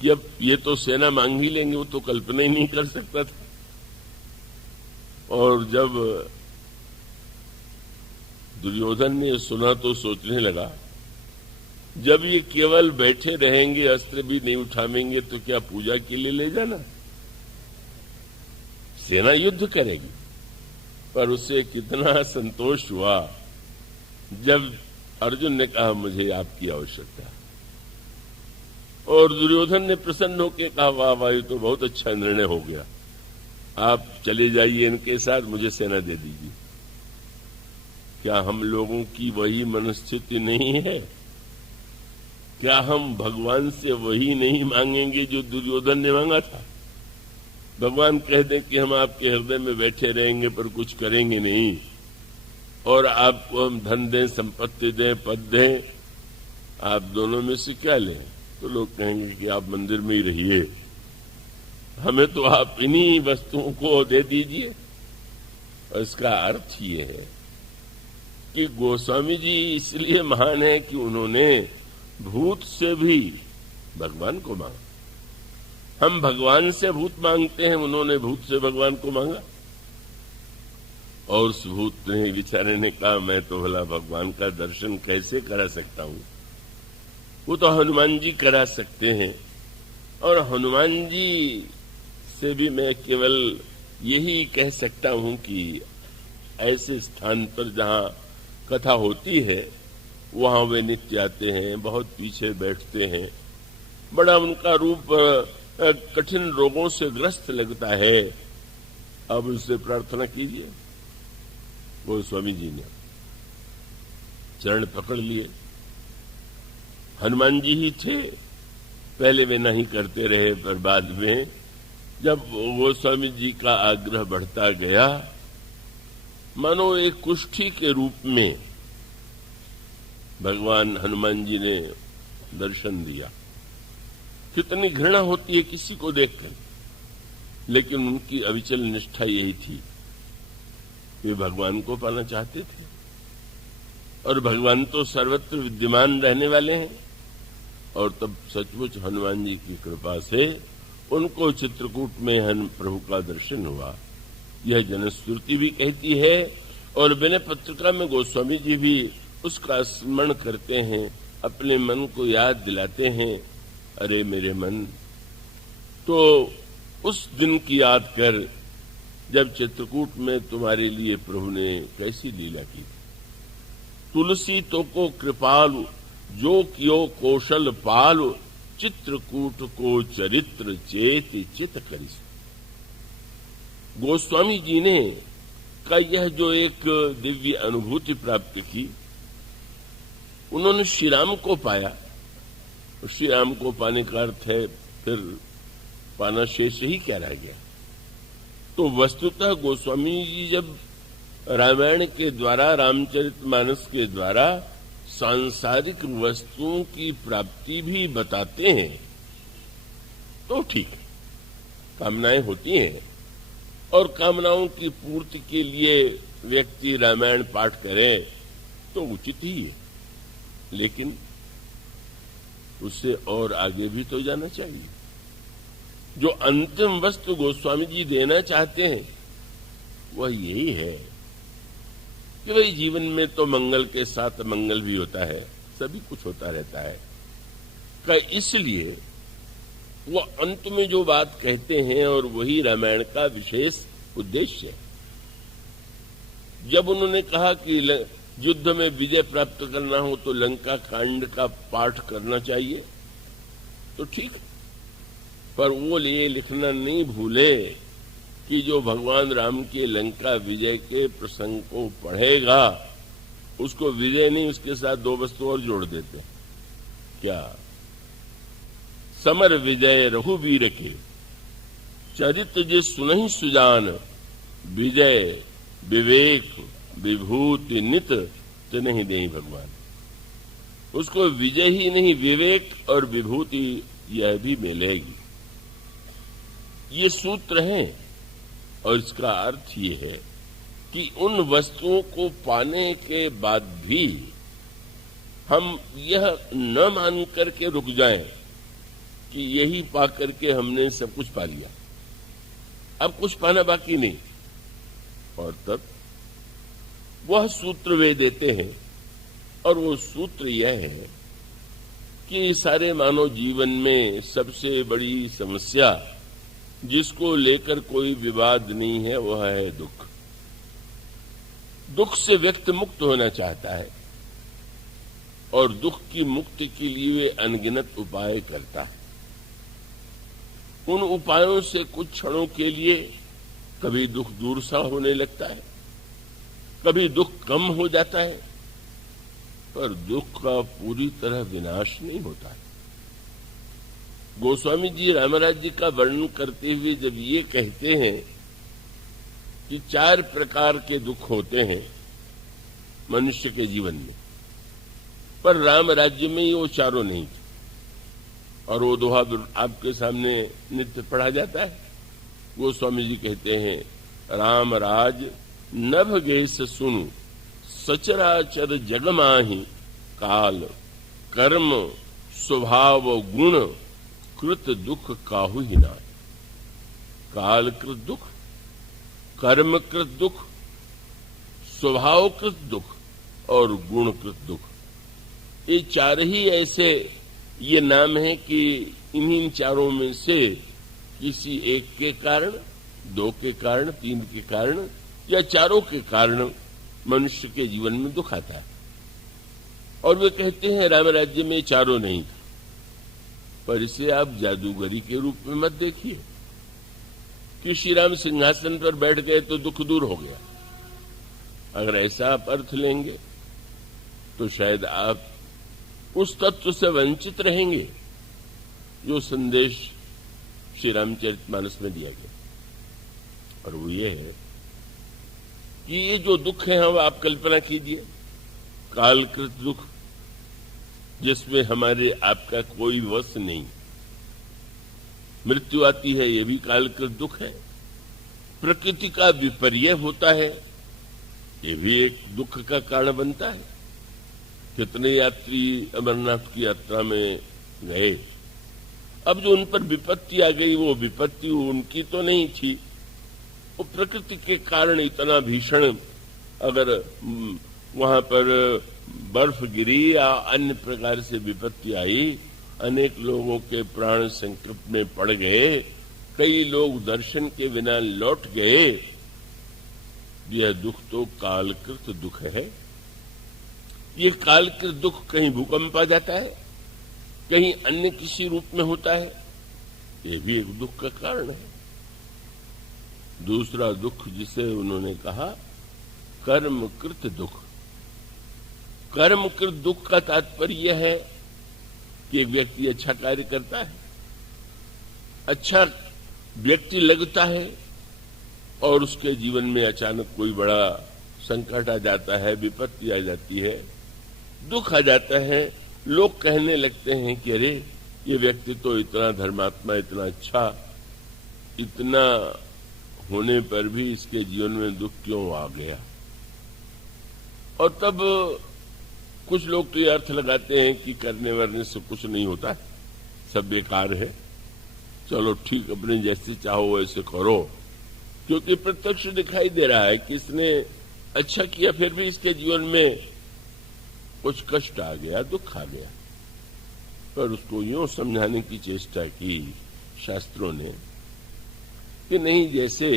कि अब ये तो सेना मांग ही लेंगे, वो तो कल्पना ही नहीं कर सकता था। और जब दुर्योधन ने सुना तो सोचने लगा, जब ये केवल बैठे रहेंगे, अस्त्र भी नहीं उठावेंगे, तो क्या पूजा के लिए ले जाना? सेना युद्ध करेगी। पर उससे कितना संतोष हुआ जब अर्जुन ने कहा मुझे आपकी आवश्यकता है। और दुर्योधन ने प्रसन्न होकर कहा वाह वाह, ये तो बहुत अच्छा निर्णय हो गया, आप चले जाइए इनके साथ, मुझे सेना दे दीजिए। क्या हम लोगों की वही मनस्थिति नहीं है? क्या हम भगवान से वही नहीं मांगेंगे जो दुर्योधन ने मांगा था? भगवान कह दें कि हम आपके हृदय में बैठे रहेंगे पर कुछ करेंगे नहीं, और आपको हम धन दें, संपत्ति दें, पद दें, आप दोनों में से क्या लें? तो लोग कहेंगे कि आप मंदिर में ही रहिए, हमें तो आप इन्हीं वस्तुओं को दे दीजिए। और इसका अर्थ ये है कि गोस्वामी जी इसलिए महान है कि उन्होंने भूत से भी भगवान को मांगा। हम भगवान से भूत मांगते हैं, उन्होंने भूत से भगवान को मांगा। और उस भूत ने बेचारे ने कहा, मैं तो भला भगवान का दर्शन कैसे करा सकता हूं, वो तो हनुमान जी करा सकते हैं। और हनुमान जी से भी मैं केवल यही कह सकता हूं कि ऐसे स्थान पर जहां कथा होती है वहां वे नित्य आते हैं, बहुत पीछे बैठते हैं। बड़ा उनका रूप कठिन रोगों से ग्रस्त लगता है। अब उससे प्रार्थना कीजिए। वो स्वामी जी ने चरण पकड़ लिए। हनुमान जी ही थे, पहले वे नहीं करते रहे, पर बाद में जब वो स्वामी जी का आग्रह बढ़ता गया, मानो एक कुष्ठी के रूप में भगवान हनुमान जी ने दर्शन दिया। कितनी घृणा होती है किसी को देखकर, लेकिन उनकी अविचल निष्ठा यही थी, वे भगवान को पाना चाहते थे। और भगवान तो सर्वत्र विद्यमान रहने वाले हैं। और तब सचमुच हनुमान जी की कृपा से उनको चित्रकूट में प्रभु का दर्शन हुआ। यह जनश्रुति भी कहती है और विनय पत्रिका में गोस्वामी जी भी उसका स्मरण करते हैं, अपने मन को याद दिलाते हैं। अरे मेरे मन, तो उस दिन की याद कर जब चित्रकूट में तुम्हारे लिए प्रभु ने कैसी लीला की। तुलसी तो को कृपालु, जो कियो कौशल पालु, चित्रकूट को चरित्र चेत चित करिस। गोस्वामी जी ने का यह जो एक दिव्य अनुभूति प्राप्त की, उन्होंने श्री राम को पाया। श्री राम को पाने का अर्थ है फिर पाना शेष ही क्या रह गया। तो वस्तुतः गोस्वामी जी जब रामायण के द्वारा, रामचरितमानस के द्वारा सांसारिक वस्तुओं की प्राप्ति भी बताते हैं तो ठीक है, कामनाएं होती हैं और कामनाओं की पूर्ति के लिए व्यक्ति रामायण पाठ करे तो उचित ही है, लेकिन उससे और आगे भी तो जाना चाहिए। जो अंतिम वस्तु गोस्वामी जी देना चाहते हैं वह यही है कि भाई जीवन में तो मंगल के साथ मंगल भी होता है, सभी कुछ होता रहता है। इसलिए वो अंत में जो बात कहते हैं और वही रामायण का विशेष उद्देश्य है। जब उन्होंने कहा कि युद्ध में विजय प्राप्त करना हो तो लंका कांड का पाठ करना चाहिए, तो ठीक, पर वो ये लिखना नहीं भूले कि जो भगवान राम के लंका विजय के प्रसंग को पढ़ेगा उसको विजय नहीं, उसके साथ दो वस्तु और जोड़ देते। क्या? समर विजय रघुवीर के, चरित जे सुनहि सुजान, विजय विवेक विभूति नित तिन्हि देहि भगवान। उसको विजय ही नहीं, विवेक और विभूति यह भी मिलेगी। ये सूत्र हैं और इसका अर्थ ये है कि उन वस्तुओं को पाने के बाद भी हम यह न मान करके रुक जाएं कि यही पा करके हमने सब कुछ पा लिया, अब कुछ पाना बाकी नहीं। और तब वह सूत्र वे देते हैं और वो सूत्र यह है कि सारे मानव जीवन में सबसे बड़ी समस्या जिसको लेकर कोई विवाद नहीं है वह है दुख। दुख से व्यक्ति मुक्त होना चाहता है और दुख की मुक्ति के लिए वे अनगिनत उपाय करता है। उन उपायों से कुछ क्षणों के लिए कभी दुख दूर सा होने लगता है, कभी दुख कम हो जाता है, पर दुख का पूरी तरह विनाश नहीं होता है। गोस्वामी जी रामराज जी का वर्णन करते हुए जब ये कहते हैं कि 4 प्रकार के दुख होते हैं मनुष्य के जीवन में, पर राम राज्य में ये वो चारों नहीं थे। और वो दोहा आपके सामने नित्य पढ़ा जाता है गोस्वामी जी कहते हैं, राम राज नभ गेस सुनु, सचराचर जग माहि, काल कर्म स्वभाव गुण, कृत दुख काहू ही नाय। काल कृत दुख, कर्म कृत दुख, स्वभाव कृत दुख और गुण कृत दुख, ये चार ही ऐसे ये नाम है कि इन्हीं चारों में से किसी एक के कारण, दो के कारण, तीन के कारण या चारों के कारण मनुष्य के जीवन में दुख आता है। और वे कहते हैं राम राज्य में चारों नहीं था, पर इसे आप जादूगरी के रूप में मत देखिए कि श्री राम सिंहासन पर बैठ गए तो दुख दूर हो गया। अगर ऐसा आप अर्थ लेंगे तो शायद आप उस तत्व से वंचित रहेंगे जो संदेश श्री रामचरितमानस में दिया गया। और वो ये है कि ये जो दुख है, हम आप कल्पना कीजिए, कालकृत दुख जिसमें हमारे आपका कोई वश नहीं, मृत्यु आती है, ये भी कालकृत दुख है। प्रकृति का विपर्य होता है, ये भी एक दुख का कारण बनता है। कितने यात्री अमरनाथ की यात्रा में गए, अब जो उन पर विपत्ति आ गई, वो विपत्ति उनकी तो नहीं थी, वो प्रकृति के कारण इतना भीषण, अगर वहां पर बर्फ गिरी या अन्य प्रकार से विपत्ति आई, अनेक लोगों के प्राण संकट में पड़ गए, कई लोग दर्शन के बिना लौट गए। यह दुख तो कालकृत दुख है। ये कालकृत दुख कहीं भूकंप आ जाता है, कहीं अन्य किसी रूप में होता है, ये भी एक दुख का कारण है। दूसरा दुख जिसे उन्होंने कहा कर्मकृत दुख। कर्मकृत दुख का तात्पर्य यह है कि एक व्यक्ति अच्छा कार्य करता है, अच्छा व्यक्ति लगता है, और उसके जीवन में अचानक कोई बड़ा संकट आ जाता है, विपत्ति आ जाती है, दुख आ जाता है। लोग कहने लगते हैं कि अरे ये व्यक्ति तो इतना धर्मात्मा, इतना अच्छा, इतना होने पर भी इसके जीवन में दुख क्यों आ गया। और तब कुछ लोग तो ये अर्थ लगाते हैं कि करने वरने से कुछ नहीं होता है, सब बेकार है, चलो ठीक, अपने जैसे चाहो वैसे करो, क्योंकि प्रत्यक्ष दिखाई दे रहा है कि इसने अच्छा किया, फिर भी इसके जीवन में कुछ कष्ट आ गया, दुख आ गया। पर उसको यूं समझाने की चेष्टा की शास्त्रों ने कि नहीं, जैसे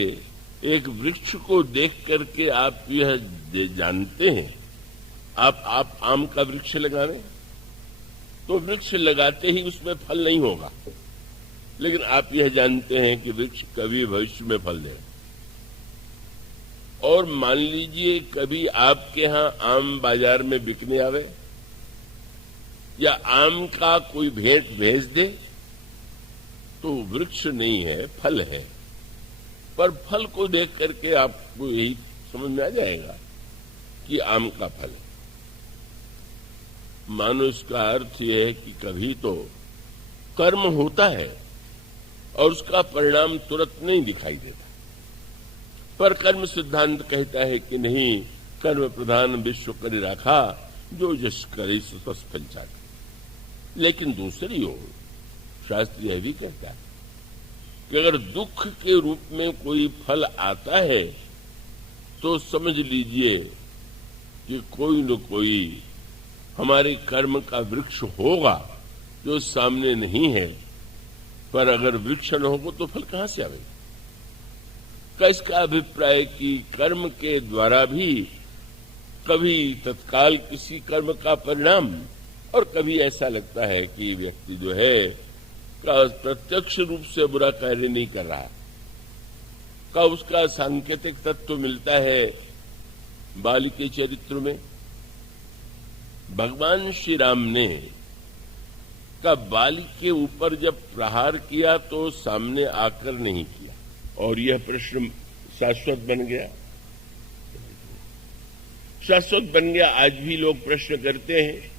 एक वृक्ष को देख करके आप यह जानते हैं, आप आम का वृक्ष लगावें तो वृक्ष लगाते ही उसमें फल नहीं होगा, लेकिन आप यह जानते हैं कि वृक्ष कभी भविष्य में फल देगा। और मान लीजिए कभी आपके यहां आम बाजार में बिकने आवे या आम का कोई भेंट भेज दे, तो वृक्ष नहीं है, फल है, पर फल को देख करके आपको यही समझ में आ जाएगा कि आम का फल है। मानो इसका अर्थ यह है कि कभी तो कर्म होता है और उसका परिणाम तुरंत नहीं दिखाई देता, पर कर्म सिद्धांत कहता है कि नहीं, कर्म प्रधान विश्व कर रखा, जो यश करे सो तस फल चाहे। लेकिन दूसरी ओर शास्त्र यह भी कहता है कि अगर दुख के रूप में कोई फल आता है तो समझ लीजिए कि कोई न कोई हमारे कर्म का वृक्ष होगा जो सामने नहीं है, पर अगर वृक्ष न होगा तो फल कहां से आएगा। इसका अभिप्राय कि कर्म के द्वारा भी कभी तत्काल किसी कर्म का परिणाम, और कभी ऐसा लगता है कि व्यक्ति जो है प्रत्यक्ष रूप से बुरा कार्य नहीं कर रहा, का उसका सांकेतिक तत्व मिलता है। बाली के चरित्र में भगवान श्री राम ने का बाली के ऊपर जब प्रहार किया तो सामने आकर नहीं किया, और यह प्रश्न शाश्वत बन गया, शाश्वत बन गया। आज भी लोग प्रश्न करते हैं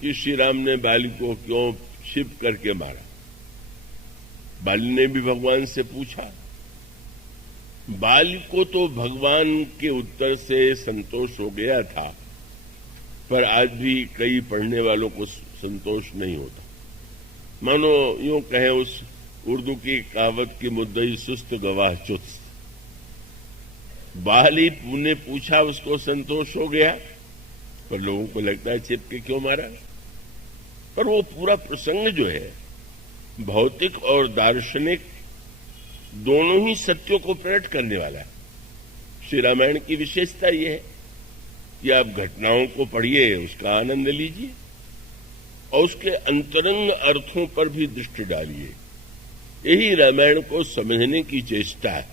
कि श्री राम ने बाली को क्यों छिप करके मारा। बाली ने भी भगवान से पूछा। बाली को तो भगवान के उत्तर से संतोष हो गया था, पर आज भी कई पढ़ने वालों को संतोष नहीं होता। मानो यूं कहें, उस उर्दू की कहावत की मुद्दई सुस्त गवाह चुस्त। बाली ने पूछा, उसको संतोष हो गया, पर लोगों को लगता है छिप के क्यों मारा। पर वो पूरा प्रसंग जो है भौतिक और दार्शनिक दोनों ही सत्यों को प्रकट करने वाला है। श्री रामायण की विशेषता यह है कि आप घटनाओं को पढ़िए, उसका आनंद लीजिए और उसके अंतरंग अर्थों पर भी दृष्टि डालिए। यही रामायण को समझने की चेष्टा है।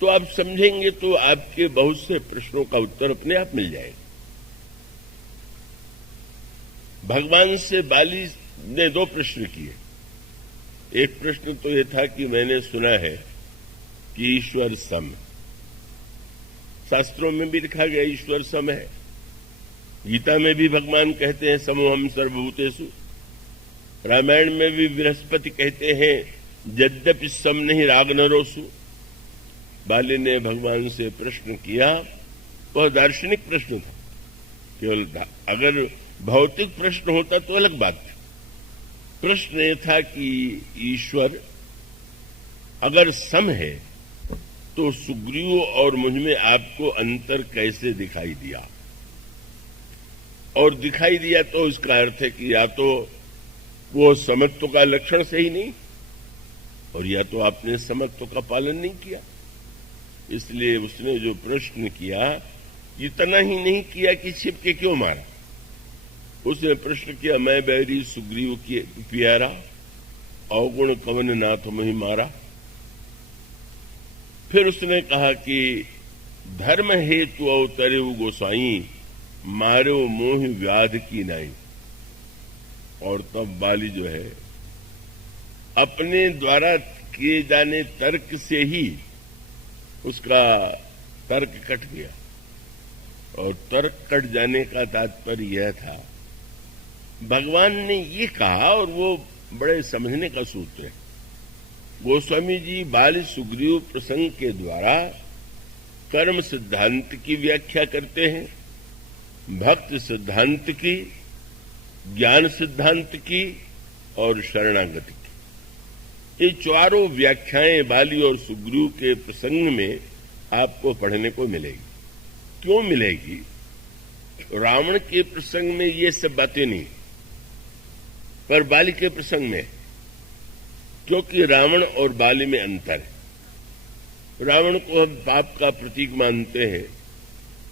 तो आप समझेंगे तो आपके बहुत से प्रश्नों का उत्तर अपने आप मिल जाएगा। भगवान से बाली ने दो प्रश्न किए। एक प्रश्न तो यह था कि मैंने सुना है कि ईश्वर सम, शास्त्रों में भी लिखा गया ईश्वर सम है। गीता में भी भगवान कहते हैं समोहम सर्वभूतेषु। रामायण में भी बृहस्पति कहते हैं यद्यपि सम नहीं रागनरोसु। बाली ने भगवान से प्रश्न किया, वह दार्शनिक प्रश्न था। केवल अगर भौतिक प्रश्न होता तो अलग बात थी। प्रश्न यह था कि ईश्वर अगर सम है तो सुग्रीव और मुझ में आपको अंतर कैसे दिखाई दिया। और दिखाई दिया तो इसका अर्थ है कि या तो वो समत्व का लक्षण से ही नहीं, और या तो आपने समत्व का पालन नहीं किया। इसलिए उसने जो प्रश्न किया, इतना ही नहीं किया कि छिप के क्यों मारा। उसने प्रश्न किया, मैं बैरी सुग्रीव की प्यारा, अवगुण कवन नाथ मही मारा। फिर उसने कहा कि धर्म हेतु अवतरे गोसाई, मारो मोह व्याध की नाई। और तब बाली जो है अपने द्वारा किए जाने तर्क से ही उसका तर्क कट गया। और तर्क कट जाने का तात्पर्य यह था, भगवान ने ये कहा और वो बड़े समझने का सूत्र है। गोस्वामी जी बाली सुग्रीव प्रसंग के द्वारा कर्म सिद्धांत की व्याख्या करते हैं, भक्त सिद्धांत की, ज्ञान सिद्धांत की और शरणागति की। ये चारों व्याख्याएं बाली और सुग्रीव के प्रसंग में आपको पढ़ने को मिलेगी। क्यों मिलेगी? रावण के प्रसंग में ये सब बातें नहीं, पर बाली के प्रसंग में, क्योंकि रावण और बाली में अंतर है। रावण को हम पाप का प्रतीक मानते हैं,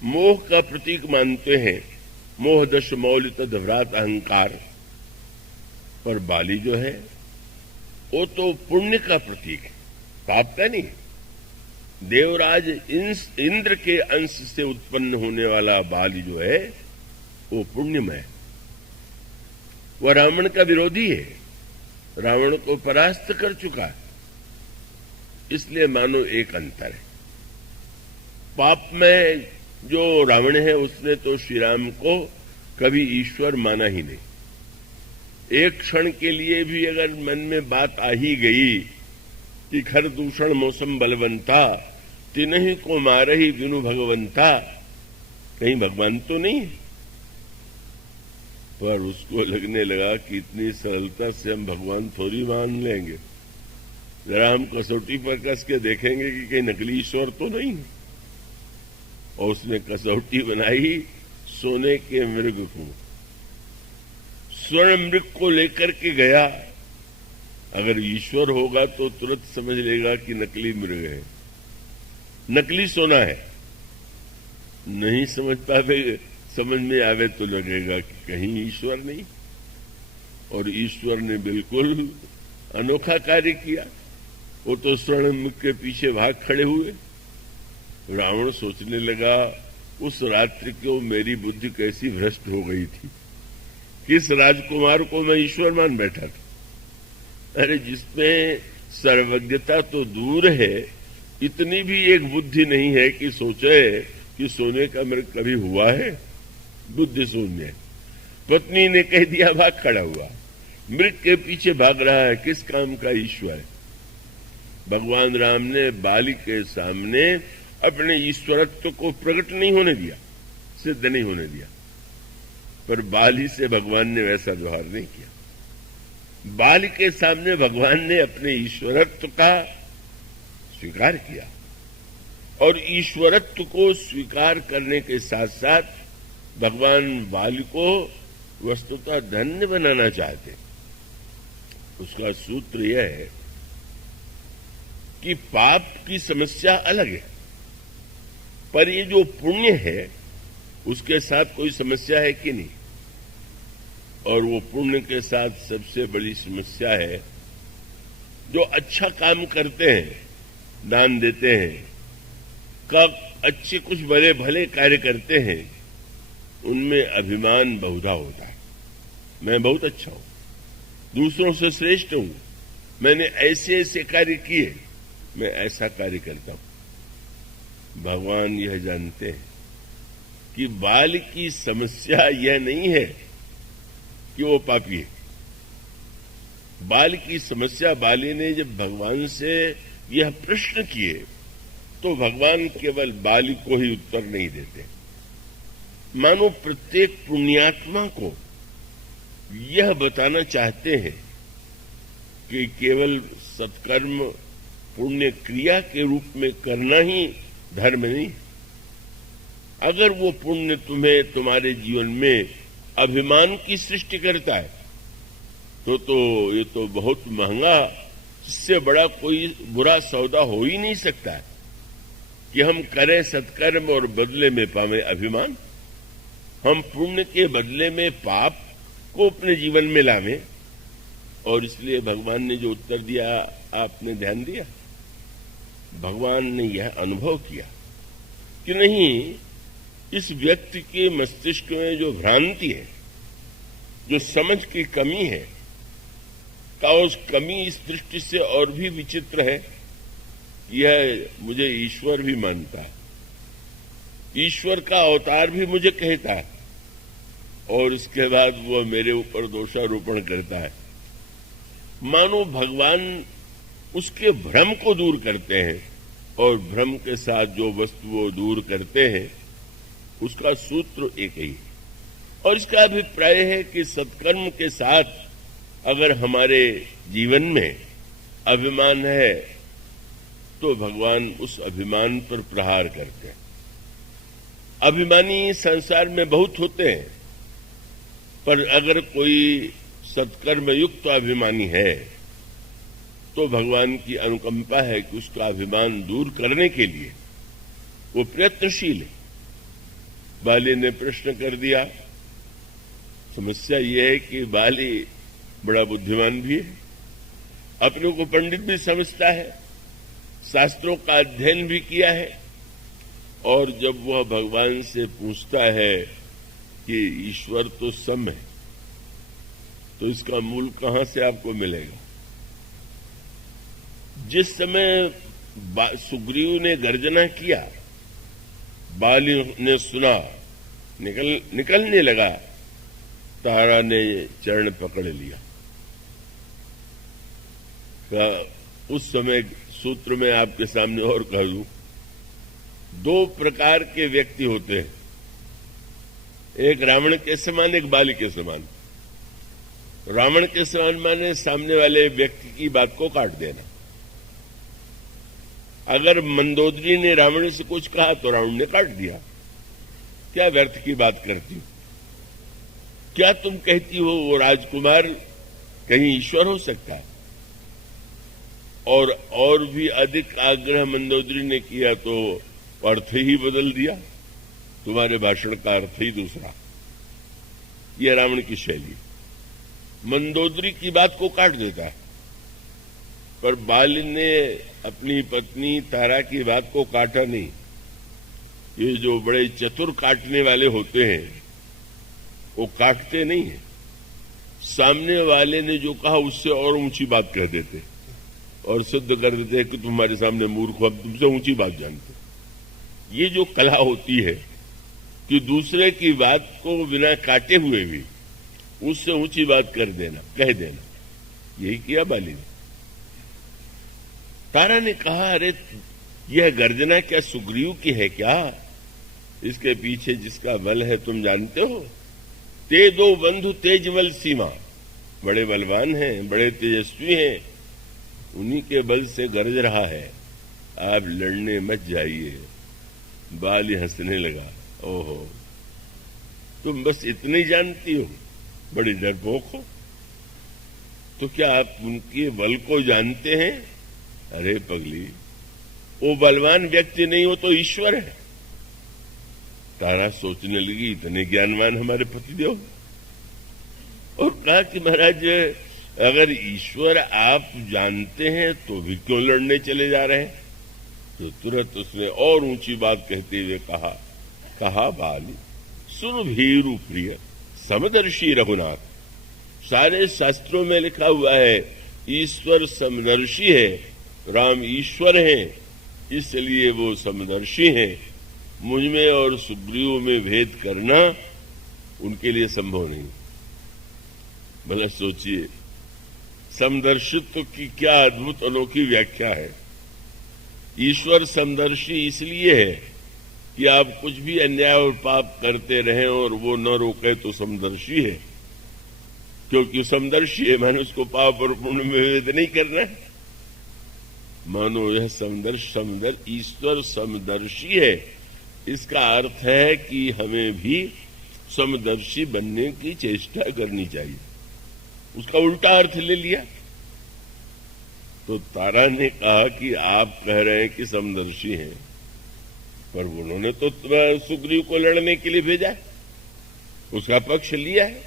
मोह का प्रतीक मानते हैं, मोह दश मौल तद्भ्रात अहंकार। पर बाली जो है वो तो पुण्य का प्रतीक है, पाप का नहीं। देवराज इंद्र के अंश से उत्पन्न होने वाला बाली जो है वो पुण्यमय है। वह रावण का विरोधी है, रावण को परास्त कर चुका है। इसलिए मानो एक अंतर है। पाप में जो रावण है उसने तो श्री राम को कभी ईश्वर माना ही नहीं। एक क्षण के लिए भी अगर मन में बात आ ही गई कि खर दूषण मौसम बलवंता, तिन्हीं को मारही बिनु भगवंता, कहीं भगवान तो नहीं है। पर उसको लगने लगा कि इतनी सरलता से हम भगवान थोड़ी मान लेंगे। जरा हम कसौटी पर कस के देखेंगे कि कहीं नकली ईश्वर तो नहीं है। और उसने कसौटी बनाई सोने के मृग को, स्वर्ण मृग को लेकर के गया। अगर ईश्वर होगा तो तुरंत समझ लेगा कि नकली मृग है, नकली सोना है। नहीं समझ में आवे तो लगेगा कि कहीं ईश्वर नहीं। और ईश्वर ने बिल्कुल अनोखा कार्य किया। वो तो स्वर्ण मृग के पीछे भाग खड़े हुए। रावण सोचने लगा, उस रात्रि को मेरी बुद्धि कैसी भ्रष्ट हो गई थी, किस राजकुमार को मैं ईश्वर मान बैठा था। अरे जिसमें सर्वज्ञता तो दूर है, इतनी भी एक बुद्धि नहीं है कि सोचे कि सोने का मृग कभी हुआ है। बुद्धि शून्य। पत्नी ने कह दिया, भाग खड़ा हुआ। मृग के पीछे भाग रहा है, किस काम का ईश्वर है? भगवान राम ने बाली के सामने अपने ईश्वरत्व को प्रकट नहीं होने दिया, सिद्ध नहीं होने दिया, पर बाली से भगवान ने वैसा व्यवहार नहीं किया। बाली के सामने भगवान ने अपने ईश्वरत्व का स्वीकार किया, और ईश्वरत्व को स्वीकार करने के साथ साथ भगवान बाली को वस्तुतः धन्य बनाना चाहते। उसका सूत्र यह है कि पाप की समस्या अलग है, पर ये जो पुण्य है उसके साथ कोई समस्या है कि नहीं? और वो पुण्य के साथ सबसे बड़ी समस्या है, जो अच्छा काम करते हैं, दान देते हैं, कब अच्छे कुछ बड़े भले कार्य करते हैं, उनमें अभिमान बहुधा होता है। मैं बहुत अच्छा हूं, दूसरों से श्रेष्ठ हूं, मैंने ऐसे ऐसे कार्य किए, मैं ऐसा कार्य करता हूं। भगवान यह जानते हैं कि बाल की समस्या यह नहीं है कि वो पापी है। बाल की समस्या, बाली ने जब भगवान से यह प्रश्न किए तो भगवान केवल बाली को ही उत्तर नहीं देते, मानो प्रत्येक पुण्यात्मा को यह बताना चाहते हैं कि केवल सत्कर्म पुण्य क्रिया के रूप में करना ही धर्म नहीं। अगर वो पुण्य तुम्हें तुम्हारे जीवन में अभिमान की सृष्टि करता है तो ये तो बहुत महंगा, इससे बड़ा कोई बुरा सौदा हो ही नहीं सकता है कि हम करें सत्कर्म और बदले में पावे अभिमान। हम पुण्य के बदले में पाप को अपने जीवन में लावें। और इसलिए भगवान ने जो उत्तर दिया, आपने ध्यान दिया? भगवान ने यह अनुभव किया कि नहीं, इस व्यक्ति के मस्तिष्क में जो भ्रांति है, जो समझ की कमी है, का उस कमी इस दृष्टि से और भी विचित्र है, यह मुझे ईश्वर भी मानता है, ईश्वर का अवतार भी मुझे कहता है, और इसके बाद वह मेरे ऊपर दोषारोपण करता है। मानो भगवान उसके भ्रम को दूर करते हैं, और भ्रम के साथ जो वस्तु वो दूर करते हैं उसका सूत्र एक ही है। और इसका अभिप्राय है कि सत्कर्म के साथ अगर हमारे जीवन में अभिमान है तो भगवान उस अभिमान पर प्रहार करते हैं। अभिमानी संसार में बहुत होते हैं, पर अगर कोई सत्कर्म युक्त अभिमानी है तो भगवान की अनुकंपा है कि उसका अभिमान दूर करने के लिए वो प्रयत्नशील है। बाली ने प्रश्न कर दिया। समस्या ये है कि बाली बड़ा बुद्धिमान भी है, अपने को पंडित भी समझता है, शास्त्रों का अध्ययन भी किया है, और जब वह भगवान से पूछता है कि ईश्वर तो सम है, तो इसका मूल कहां से आपको मिलेगा? जिस समय सुग्रीव ने गर्जना किया, बाली ने सुना, निकलने लगा, तारा ने चरण पकड़ लिया। उस समय सूत्र में आपके सामने और कह दूं, दो प्रकार के व्यक्ति होते हैं, एक रावण के समान, एक बाली के समान। रावण के समान माने सामने वाले व्यक्ति की बात को काट देना। अगर मंदोदरी ने रावण से कुछ कहा तो रावण ने काट दिया, क्या व्यर्थ की बात करती हो? क्या तुम कहती हो वो राजकुमार कहीं ईश्वर हो सकता है? और भी अधिक आग्रह मंदोदरी ने किया तो अर्थ ही बदल दिया, तुम्हारे भाषण का अर्थ ही दूसरा। यह रावण की शैली, मंदोदरी की बात को काट देता है। पर बाली ने अपनी पत्नी तारा की बात को काटा नहीं। ये जो बड़े चतुर काटने वाले होते हैं वो काटते नहीं है, सामने वाले ने जो कहा उससे और ऊंची बात कह देते और सिद्ध कर देते हैं कि तुम्हारे सामने मूर्ख, अब तुमसे ऊंची बात जानते। ये जो कला होती है कि दूसरे की बात को बिना काटे हुए भी उससे ऊंची बात कर देना, कह देना। यही किया बाली ने। तारा ने कहा, अरे यह गर्जना क्या सुग्रीव की है क्या? इसके पीछे जिसका बल है तुम जानते हो। ते दो बंधु तेज बल सीमा, बड़े बलवान हैं, बड़े तेजस्वी हैं, उन्हीं के बल से गरज रहा है। आप लड़ने मत जाइए। बाली हंसने लगा, ओहो, तुम बस इतनी जानती हो, बड़ी डरपोक हो। तो क्या आप उनके बल को जानते हैं? अरे पगली, वो बलवान व्यक्ति नहीं हो तो ईश्वर है। तारा सोचने लगी, इतने ज्ञानवान हमारे पतिदेव। और कहा कि महाराज, अगर ईश्वर आप जानते हैं तो भी क्यों लड़ने चले जा रहे हैं? तो तुरंत उसने और ऊंची बात कहते हुए कहा बाली, सुन भीरु प्रिय समदर्शी रघुनाथ। सारे शास्त्रों में लिखा हुआ है ईश्वर समदर्शी है, राम ईश्वर हैं, इसलिए वो समदर्शी हैं। मुझ में और सुग्रीव में भेद करना उनके लिए संभव नहीं। भला सोचिए, समदर्शित्व की क्या अद्भुत अनोखी व्याख्या है। ईश्वर समदर्शी इसलिए है कि आप कुछ भी अन्याय और पाप करते रहें और वो न रोके तो समदर्शी है, क्योंकि समदर्शी है मानो उसको पाप और पुण्य में भेद नहीं करना है। मानो यह ईश्वर समदर्शी है, इसका अर्थ है कि हमें भी समदर्शी बनने की चेष्टा करनी चाहिए। उसका उल्टा अर्थ ले लिया। तो तारा ने कहा कि आप कह रहे हैं कि समदर्शी हैं, पर उन्होंने तो सुग्रीव को लड़ने के लिए भेजा है, उसका पक्ष लिया है।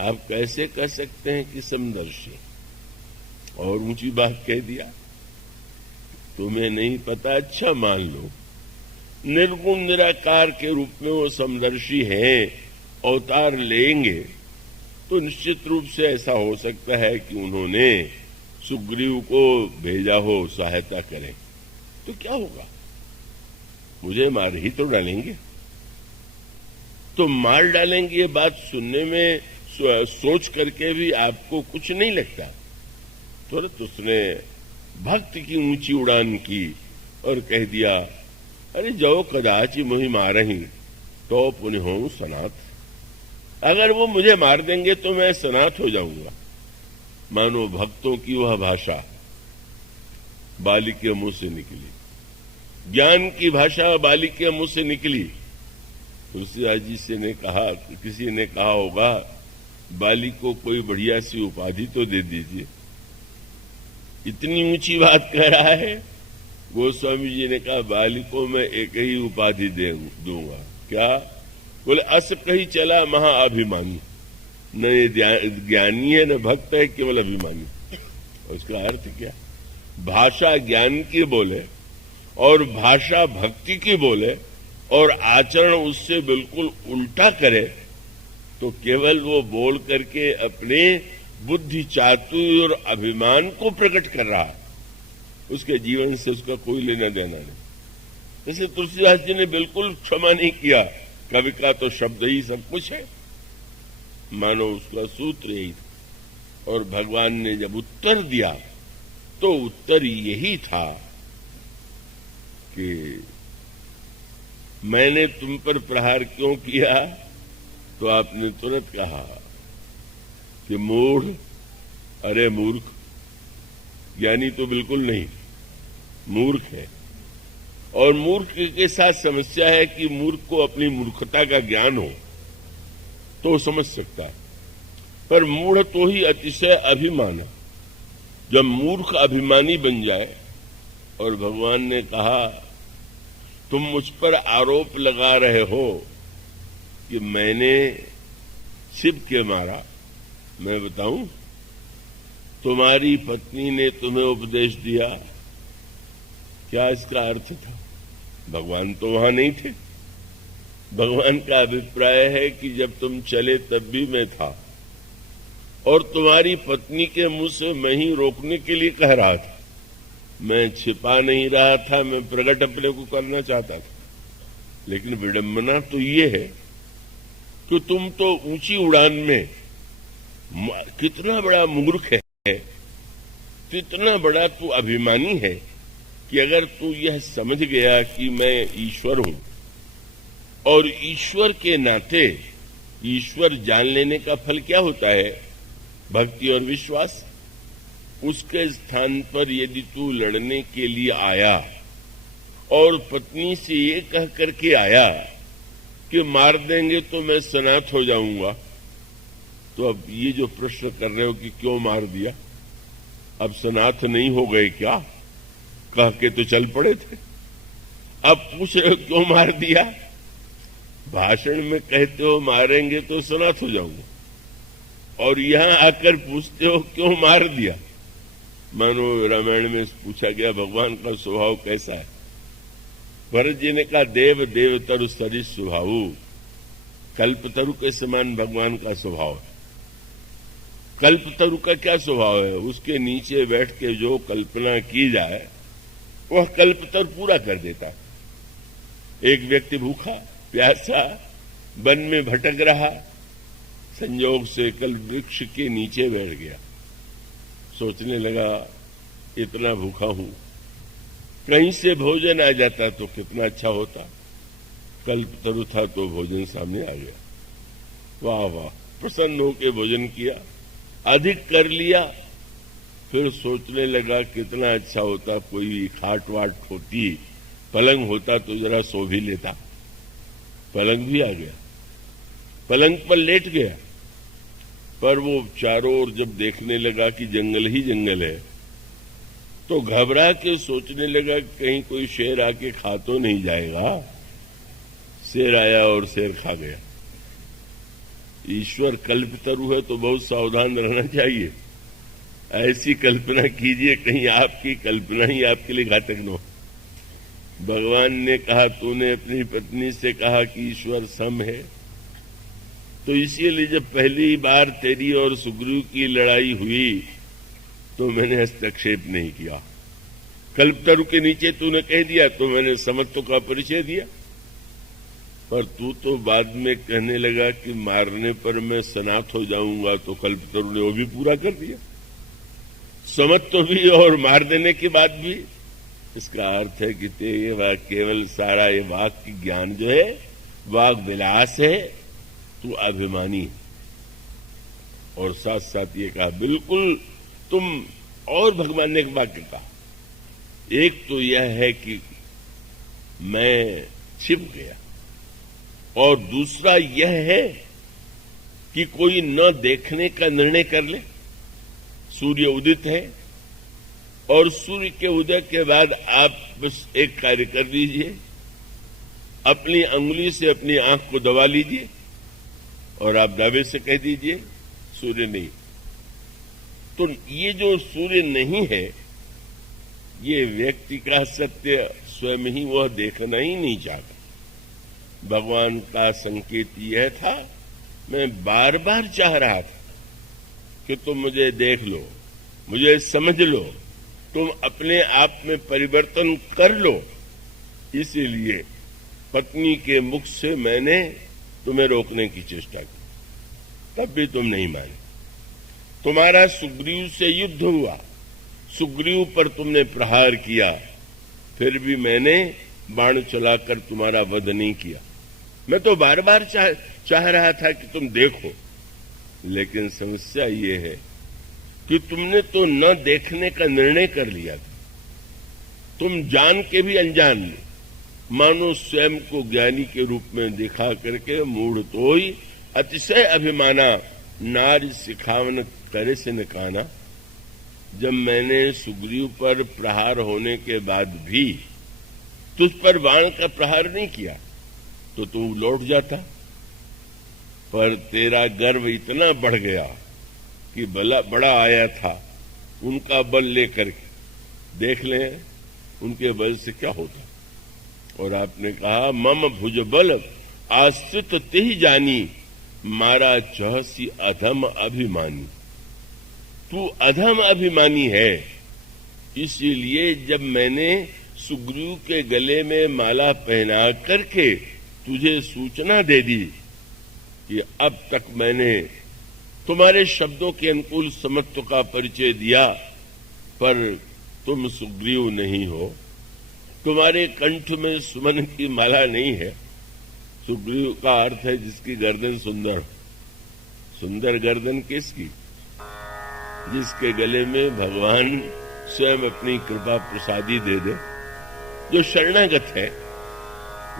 आप कैसे कह सकते हैं कि समदर्शी? और ऊंची बात कह दिया, तुम्हें नहीं पता, अच्छा मान लो निर्गुण निराकार के रूप में वो समदर्शी हैं, अवतार लेंगे तो निश्चित रूप से ऐसा हो सकता है कि उन्होंने सुग्रीव को भेजा हो सहायता करें। तो क्या होगा? मुझे मार ही तो डालेंगे। तो मार डालेंगे ये बात सुनने में सोच करके भी आपको कुछ नहीं लगता। तुरंत उसने भक्त की ऊंची उड़ान की और कह दिया, अरे जो कदाचि मुहि मारही तो पुनः होऊं सनाथ। अगर वो मुझे मार देंगे तो मैं सनाथ हो जाऊंगा। मानो भक्तों की वह भाषा बाली के मुंह से निकली, ज्ञान की भाषा बाली के मुंह से निकली। तुलसीदास जी से ने कहा, किसी ने कहा होगा, बाली को कोई बढ़िया सी उपाधि तो दे दीजिए, इतनी ऊंची बात कह रहा है। गोस्वामी जी ने कहा, बाली को मैं एक ही उपाधि दूंगा। क्या? बोले, अस कही चला महाअभिमानी। न ये ज्ञानी है न भक्त है, केवल अभिमानी। उसका अर्थ क्या? भाषा ज्ञान की बोले और भाषा भक्ति की बोले और आचरण उससे बिल्कुल उल्टा करे तो केवल वो बोल करके अपने बुद्धि चातुर्य और अभिमान को प्रकट कर रहा है, उसके जीवन से उसका कोई लेना देना नहीं। जैसे तुलसीदास जी ने बिल्कुल क्षमा नहीं किया, कवि का तो शब्द ही सब कुछ है, मानो उसका सूत्र यही था। और भगवान ने जब उत्तर दिया तो उत्तर यही था कि मैंने तुम पर प्रहार क्यों किया? तो आपने तुरंत कहा कि मूढ़, अरे मूर्ख। ज्ञानी तो बिल्कुल नहीं, मूर्ख है। और मूर्ख के साथ समस्या है कि मूर्ख को अपनी मूर्खता का ज्ञान हो तो समझ सकता है, पर मूढ़ तो ही अतिशय अभिमान है। जब मूर्ख अभिमानी बन जाए, और भगवान ने कहा तुम मुझ पर आरोप लगा रहे हो कि मैंने शिव के मारा, मैं बताऊं, तुम्हारी पत्नी ने तुम्हें उपदेश दिया। क्या इसका अर्थ था? भगवान तो वहां नहीं थे। भगवान का अभिप्राय है कि जब तुम चले तब भी मैं था, और तुम्हारी पत्नी के मुंह से मैं ही रोकने के लिए कह रहा था। मैं छिपा नहीं रहा था, मैं प्रकट अपने को करना चाहता था। लेकिन विडंबना तो ये है कि तुम तो ऊंची उड़ान में कितना बड़ा मूर्ख है, कितना बड़ा तू अभिमानी है कि अगर तू यह समझ गया कि मैं ईश्वर हूं और ईश्वर के नाते ईश्वर जान लेने का फल क्या होता है? भक्ति और विश्वास। उसके स्थान पर यदि तू लड़ने के लिए आया और पत्नी से ये कह करके आया कि मार देंगे तो मैं सनाथ हो जाऊंगा, तो अब ये जो प्रश्न कर रहे हो कि क्यों मार दिया, अब सनाथ नहीं हो गए क्या? कह के तो चल पड़े थे, अब पूछ रहे हो क्यों मार दिया? भाषण में कहते हो मारेंगे तो सनाथ हो जाऊंगा, और यहां आकर पूछते हो क्यों मार दिया। मानो रामायण में पूछा गया भगवान का स्वभाव कैसा है? भरत जी ने कहा देव देवतरु सरिस स्वभाव, कल्पतरु के समान भगवान का स्वभाव है। कल्पतरु का क्या स्वभाव है? उसके नीचे बैठ के जो कल्पना की जाए वह कल्पतरु पूरा कर देता। एक व्यक्ति भूखा प्यासा वन में भटक रहा, संयोग से कल्प वृक्ष के नीचे बैठ गया, सोचने लगा इतना भूखा हूं, कहीं से भोजन आ जाता तो कितना अच्छा होता। कल्पतरु था तो भोजन सामने आ गया, वाह वाह, प्रसन्न होकर भोजन किया, अधिक कर लिया। फिर सोचने लगा कितना अच्छा होता कोई खाट वाट होती, पलंग होता तो जरा सो भी लेता। पलंग भी आ गया, पलंग पर लेट गया, पर वो चारों ओर जब देखने लगा कि जंगल ही जंगल है, तो घबरा के सोचने लगा कहीं कोई शेर आके खा तो नहीं जाएगा। शेर आया और शेर खा गया। ईश्वर कल्पतरु है तो बहुत सावधान रहना चाहिए। ऐसी कल्पना कीजिए कहीं आपकी कल्पना ही आपके लिए घातक न हो। भगवान ने कहा तूने अपनी पत्नी से कहा कि ईश्वर सम है, तो इसीलिए जब पहली बार तेरी और सुग्रीव की लड़ाई हुई तो मैंने हस्तक्षेप नहीं किया। कल्पतरु के नीचे तूने कह दिया तो मैंने समत्व का परिचय दिया, पर तू तो बाद में कहने लगा कि मारने पर मैं सनाथ हो जाऊंगा, तो कल्पतरु ने वो भी पूरा कर दिया, समत्व भी और मार देने के बाद भी। इसका अर्थ है कि तेरे केवल सारा ये वाक की ज्ञान जो है वाक विलास है, तू अभिमानी है। और साथ साथ ये कहा बिल्कुल तुम, और भगवान ने एक वाक्य कहा, एक तो यह है कि मैं छिप गया, और दूसरा यह है कि कोई न देखने का निर्णय कर ले। सूर्य उदित है और सूर्य के उदय के बाद आप बस एक कार्य कर लीजिए, अपनी अंगुली से अपनी आंख को दबा लीजिए और आप दावे से कह दीजिए सूर्य नहीं। तो ये जो सूर्य नहीं है, ये व्यक्ति का सत्य स्वयं ही वह देखना ही नहीं चाहता। भगवान का संकेत यह था, मैं बार बार चाह रहा था कि तुम मुझे देख लो, मुझे समझ लो, तुम अपने आप में परिवर्तन कर लो। इसीलिए पत्नी के मुख से मैंने तुम्हें रोकने की चेष्टा की, तब भी तुम नहीं माने। तुम्हारा सुग्रीव से युद्ध हुआ, सुग्रीव पर तुमने प्रहार किया, फिर भी मैंने बाण चलाकर तुम्हारा वध नहीं किया। मैं तो बार बार चाह रहा था कि तुम देखो, लेकिन समस्या ये है कि तुमने तो न देखने का निर्णय कर लिया था। तुम जान के भी अनजान में, मानो स्वयं को ज्ञानी के रूप में दिखा करके मूढ़ तो ही अतिशय अभिमाना, नारी सिखावन करे से न काना। जब मैंने सुग्रीव पर प्रहार होने के बाद भी तुझ पर बाण का प्रहार नहीं किया तो तू लौट जाता, पर तेरा गर्व इतना बढ़ गया कि बड़ा आया था, उनका बल लेकर देख लें उनके बल से क्या होता। और आपने कहा मम भुज बल आश्रित तेहि जानी, मारा चौहसी अधम अभिमानी। तू अधम अभिमानी है, इसीलिए जब मैंने सुग्रीव के गले में माला पहना करके तुझे सूचना दे दी कि अब तक मैंने तुम्हारे शब्दों के अनुकूल समत्व का परिचय दिया, पर तुम सुग्रीव नहीं हो। तुम्हारे कंठ में सुमन की माला नहीं है। सुग्रीव का अर्थ है जिसकी गर्दन सुंदर हो। सुंदर गर्दन किसकी? जिसके गले में भगवान स्वयं अपनी कृपा प्रसादी दे दे। जो शरणागत है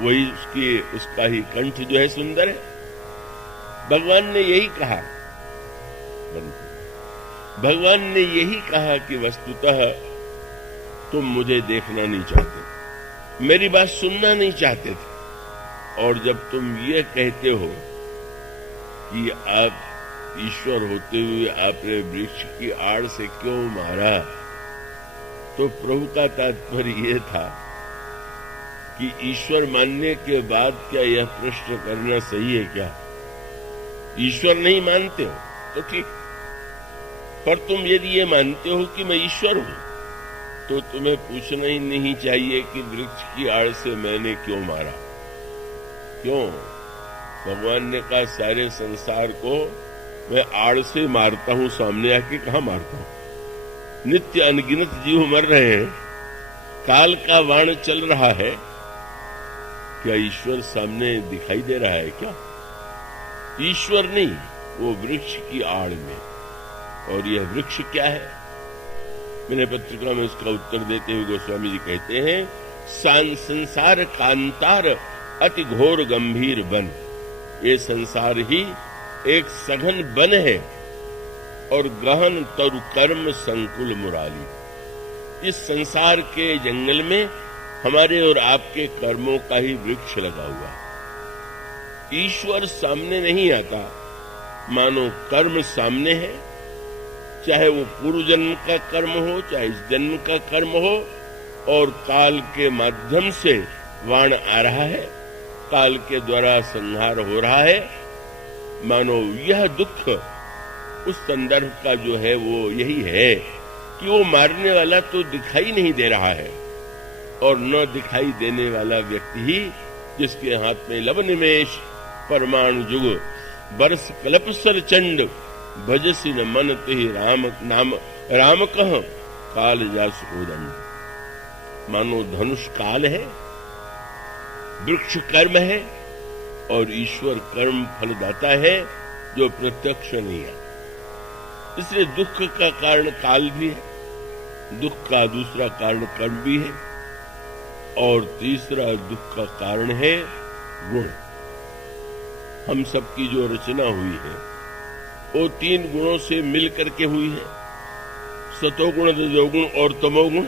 वही उसका ही कंठ जो है सुंदर है। भगवान ने यही कहा, भगवान ने यही कहा कि वस्तुतः तुम मुझे देखना नहीं चाहते, मेरी बात सुनना नहीं चाहते थे। और जब तुम ये कहते हो कि आप ईश्वर होते हुए आपने वृक्ष की आड़ से क्यों मारा, तो प्रभु का तात्पर्य यह था कि ईश्वर मानने के बाद क्या यह प्रश्न करना सही है क्या? ईश्वर नहीं मानते हो तो ठीक, पर तुम यदि ये मानते हो कि मैं ईश्वर हूं, तो तुम्हें पूछना ही नहीं चाहिए कि वृक्ष की आड़ से मैंने क्यों मारा। क्यों? भगवान ने कहा सारे संसार को मैं आड़ से मारता हूं, सामने आके कहां मारता हूं? नित्य अनगिनत जीव मर रहे हैं, काल का बाण चल रहा है, क्या ईश्वर सामने दिखाई दे रहा है क्या? ईश्वर नहीं, वो वृक्ष की आड़ में। और यह वृक्ष क्या है? मैंने पत्रिका में उसका उत्तर देते हुए गोस्वामी जी कहते हैं, संसार कांतार अति घोर गंभीर वन। ये संसार ही एक सघन वन है और गहन तरु कर्म संकुल मुराली। इस संसार के जंगल में हमारे और आपके कर्मों का ही वृक्ष लगा हुआ। ईश्वर सामने नहीं आता, मानो कर्म सामने है, चाहे वो पूर्व जन्म का कर्म हो, चाहे इस जन्म का कर्म हो, और काल के माध्यम से वाण आ रहा है, काल के द्वारा संहार हो रहा है। मानो यह दुख उस संदर्भ का जो है वो यही है कि वो मारने वाला तो दिखाई नहीं दे रहा है, और न दिखाई देने वाला व्यक्ति ही जिसके हाथ में लव निमेश परमाणु जुग बरस कल्पसर चंड भजसी न मन ते राम नाम राम कह काल जास उदंड। मानो धनुष काल है, वृक्ष कर्म है, और ईश्वर कर्म फलदाता है जो प्रत्यक्ष नहीं है। इसलिए दुख का कारण काल भी है, दुख का दूसरा कारण कर्म भी है, और तीसरा दुख का कारण है गुण। हम सबकी जो रचना हुई है वो 3 गुणों से मिलकर के हुई है, सतोगुण, रजोगुण और तमोगुण,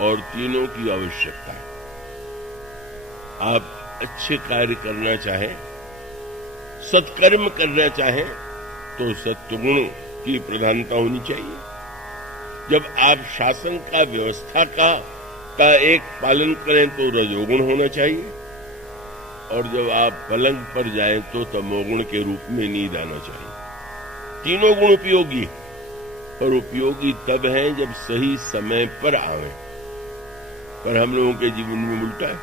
और तीनों की आवश्यकता है। आप अच्छे कार्य करना चाहें, सत्कर्म करना चाहें, तो सत्वगुण की प्रधानता होनी चाहिए। जब आप शासन का, व्यवस्था का एक पालन करें तो रजोगुण होना चाहिए, और जब आप पलंग पर जाएं तो तमोगुण के रूप में नींद आना चाहिए। तीनों गुण उपयोगी, और उपयोगी तब हैं जब सही समय पर आवे। पर हम लोगों के जीवन में उल्टा है।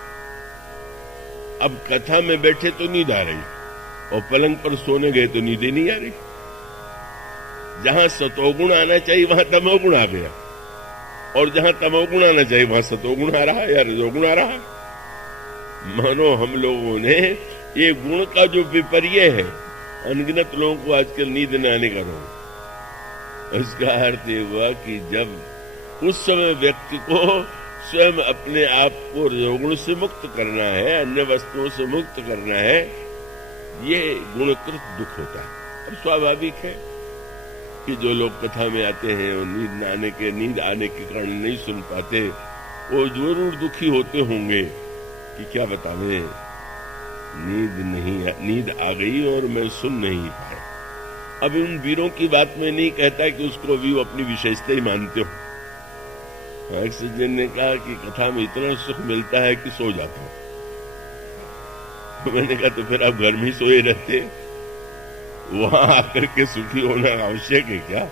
अब कथा में बैठे तो नींद आ रही, और पलंग पर सोने गए तो नींद नहीं आ रही। जहां सतोगुण आना चाहिए वहां तमोगुण आ गया, और जहां तमोगुण आना चाहिए वहां सतोगुण आ रहा है या रजोगुण आ रहा है। मानो हम लोगों ने ये गुण का जो विपर्य है, अनगिनत लोगों को आजकल नींद न आने का रोग। इसका अर्थ ये हुआ कि जब उस समय व्यक्ति को स्वयं अपने आप को रजोगुण से मुक्त करना है, अन्य वस्तुओं से मुक्त करना है, ये गुणकृत दुख होता है। अब स्वाभाविक है कि जो लोग कथा में आते हैं और नींद आने के कारण नहीं सुन पाते, वो जरूर दुखी होते होंगे कि क्या बतावें, नींद आ गई और मैं सुन नहीं पाया। अब उन वीरों की बात में नहीं कहता कि उसको भी वो अपनी विशेषता ही मानते हो। एक सज्जन ने कहा कि कथा में इतना सुख मिलता है कि सो जाता हूं। मैंने कहा तो फिर आप घर में ही सोए रहते, वहां आकर के सुखी होना आवश्यक है क्या?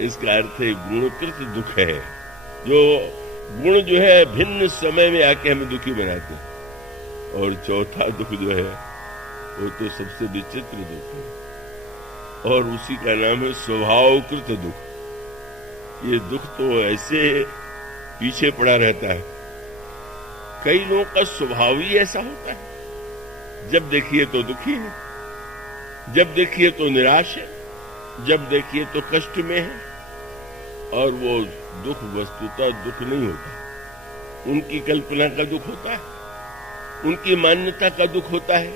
इसका अर्थ है गुणकृत दुख है, जो गुण जो है भिन्न समय में आके हमें दुखी बनाते हैं। और चौथा दुख जो है वो तो सबसे विचित्र दुख है, और उसी का नाम है स्वभावकृत दुख। ये दुख तो ऐसे पीछे पड़ा रहता है। कई लोगों का स्वभाव ही ऐसा होता है, जब देखिए तो दुखी है, जब देखिए तो निराश है, जब देखिए तो कष्ट में है। और वो दुख वस्तुतः दुख नहीं होता, उनकी कल्पना का दुख होता है, उनकी मान्यता का दुख होता है,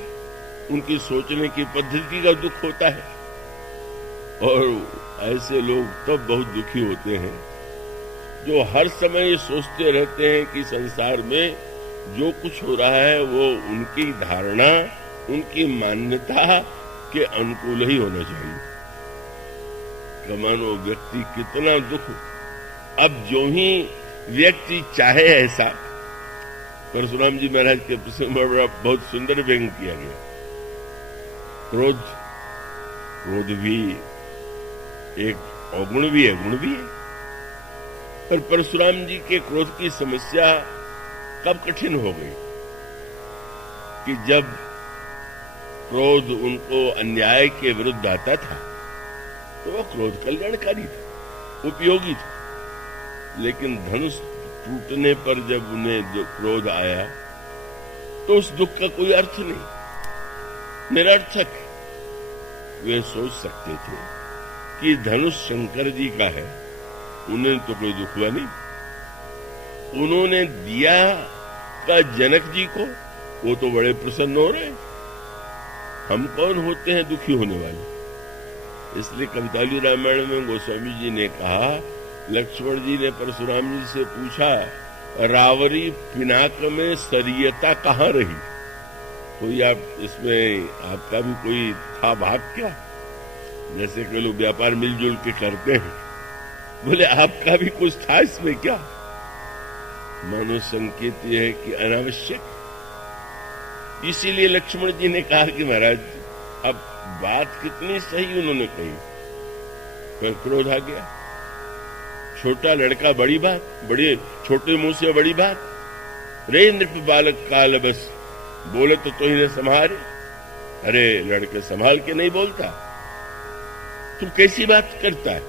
उनकी सोचने की पद्धति का दुख होता है। और ऐसे लोग तब बहुत दुखी होते हैं जो हर समय ये सोचते रहते हैं कि संसार में जो कुछ हो रहा है वो उनकी धारणा, उनकी मान्यता के अनुकूल ही होना चाहिए। कमानो व्यक्ति कितना दुख, अब जो ही व्यक्ति चाहे ऐसा, परशुराम जी महाराज के प्रसंग में बहुत सुंदर व्यंग किया गया। क्रोध भी एक अवगुण भी है, गुण भी है। पर परशुराम जी के क्रोध की समस्या कब कठिन हो गई कि जब क्रोध उनको अन्याय के विरुद्ध आता था तो वह क्रोध कल्याणकारी था, उपयोगी था। लेकिन धनुष टूटने पर जब उन्हें जो क्रोध आया तो उस दुख का कोई अर्थ नहीं, निरर्थक। वे सोच सकते थे कि धनुष शंकर जी का है, उन्हें तो कोई दुख हुआ नहीं। उन्होंने दिया का जनक जी को, वो तो बड़े प्रसन्न हो रहे। हम कौन होते हैं दुखी होने वाले? इसलिए कवितालु रामायण में गोस्वामी जी ने कहा, लक्ष्मण जी ने परशुराम जी से पूछा, रावरी पिनाक में सरियता कहाँ रही? कोई आप इसमें आपका भी कोई था भाग क्या? जैसे कि लोग व्यापार मिलजुल के करते हैं, बोले आपका भी कुछ था इसमें क्या? मानो संकेत यह है कि अनावश्यक। इसीलिए लक्ष्मण जी ने कहा कि महाराज अब बात कितनी सही उन्होंने कही, पर क्रोध आ गया। छोटा लड़का बड़ी बात, बड़े छोटे मुंह से बड़ी बात। रे नृप बालक काल बस, बोले तो इन्हें संभाले। अरे लड़के संभाल के नहीं बोलता, तू कैसी बात करता है?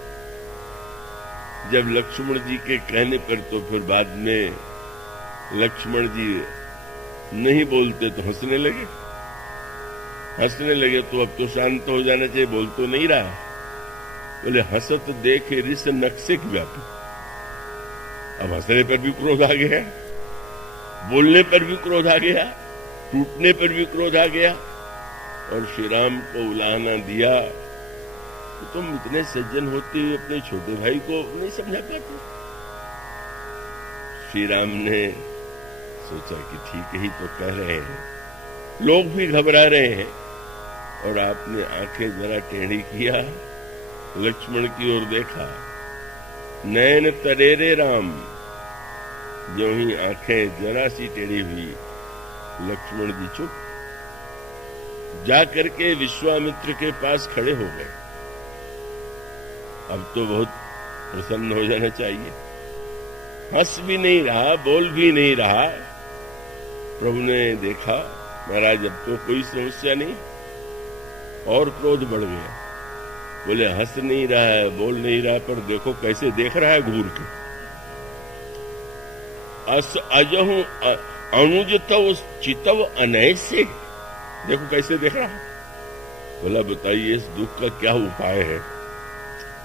जब लक्ष्मण जी के कहने पर तो फिर बाद में लक्ष्मण जी नहीं बोलते तो हंसने लगे। तो अब तो शांत हो जाना चाहिए, बोल तो नहीं रहा। बोले हंसत देखे रिस नक्शे की व्यापी। अब हंसने पर भी क्रोध आ गया, बोलने पर भी क्रोध आ गया, टूटने पर भी क्रोध आ गया। और श्री राम को उलाहना दिया, तो तुम इतने सज्जन होते हुए अपने छोटे भाई को नहीं समझा पाते? श्री राम ने सोचा कि ठीक ही तो कह रहे हैं, लोग भी घबरा रहे हैं। और आपने आंखें जरा टेढ़ी किया, लक्ष्मण की ओर देखा, नैन तरेरे राम। जो ही आंखें जरा सी टेढ़ी हुई, लक्ष्मण जी चुप। जाकर के विश्वामित्र के पास खड़े हो गए। अब तो बहुत प्रसन्न हो जाना चाहिए। हंस भी नहीं रहा, बोल भी नहीं रहा। प्रभु ने देखा, महाराज अब तो कोई समस्या नहीं। और क्रोध बढ़ गया। बोले हंस नहीं रहा है, बोल नहीं रहा, पर देखो कैसे देख रहा है घूर के। अस अजहू अनुज तव चितव अनय से, देखो कैसे देख रहा है। बोला बताइए इस दुख का क्या उपाय है?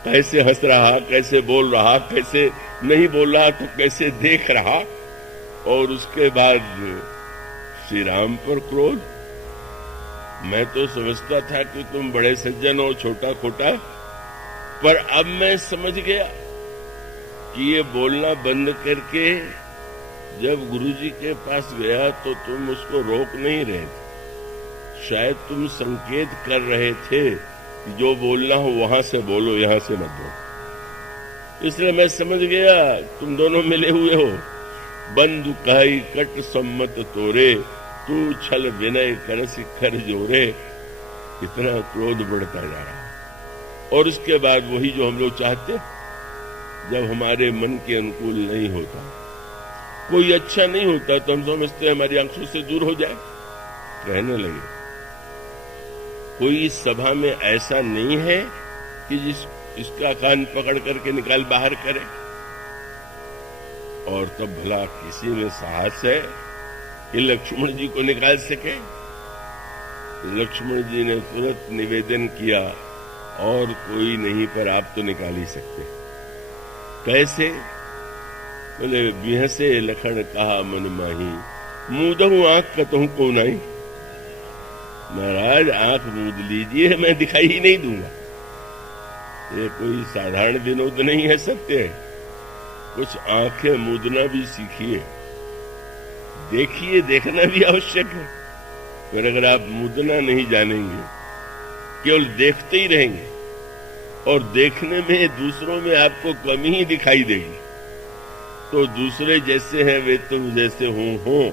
कैसे हंस रहा, कैसे बोल रहा, कैसे नहीं बोल रहा, तो कैसे देख रहा। और उसके बाद श्री राम पर क्रोध। मैं तो समझता था कि तुम बड़े सज्जन हो, छोटा खोटा, पर अब मैं समझ गया कि ये बोलना बंद करके जब गुरुजी के पास गया तो तुम उसको रोक नहीं रहे थे। शायद तुम संकेत कर रहे थे कि जो बोलना हो वहां से बोलो, यहां से मत बोलो। इसलिए मैं समझ गया तुम दोनों मिले हुए हो। बंधु कही कट सम्मत तोरे, तू छल विनय करसी कर जोरे। इतना क्रोध बढ़ता जा रहा। और उसके बाद वही जो हम लोग चाहते, जब हमारे मन के अनुकूल नहीं होता, कोई अच्छा नहीं होता, तो हम समझते हैं हमारी आंखों से दूर हो जाए, रहने लगे। कोई इस सभा में ऐसा नहीं है कि इसका कान पकड़ करके निकाल बाहर करे। और तब भला किसी में साहस है कि लक्ष्मण जी को निकाल सके? लक्ष्मण जी ने तुरंत निवेदन किया, और कोई नहीं पर आप तो निकाल ही सकते। कैसे? बोले, बिहसे लखन कहा मन माही, मूदहू आंख कतहू को नहीं। महाराज, आंख मूद लीजिए, मैं दिखाई ही नहीं दूंगा। ये कोई साधारण विनोद नहीं है, सत्य है। कुछ आंखें मूदना भी सीखिए, देखिए, देखना भी आवश्यक है। पर अगर आप मूदना नहीं जानेंगे, केवल देखते ही रहेंगे, और देखने में दूसरों में आपको कमी ही दिखाई देगी, तो दूसरे जैसे हैं वे तो जैसे हों,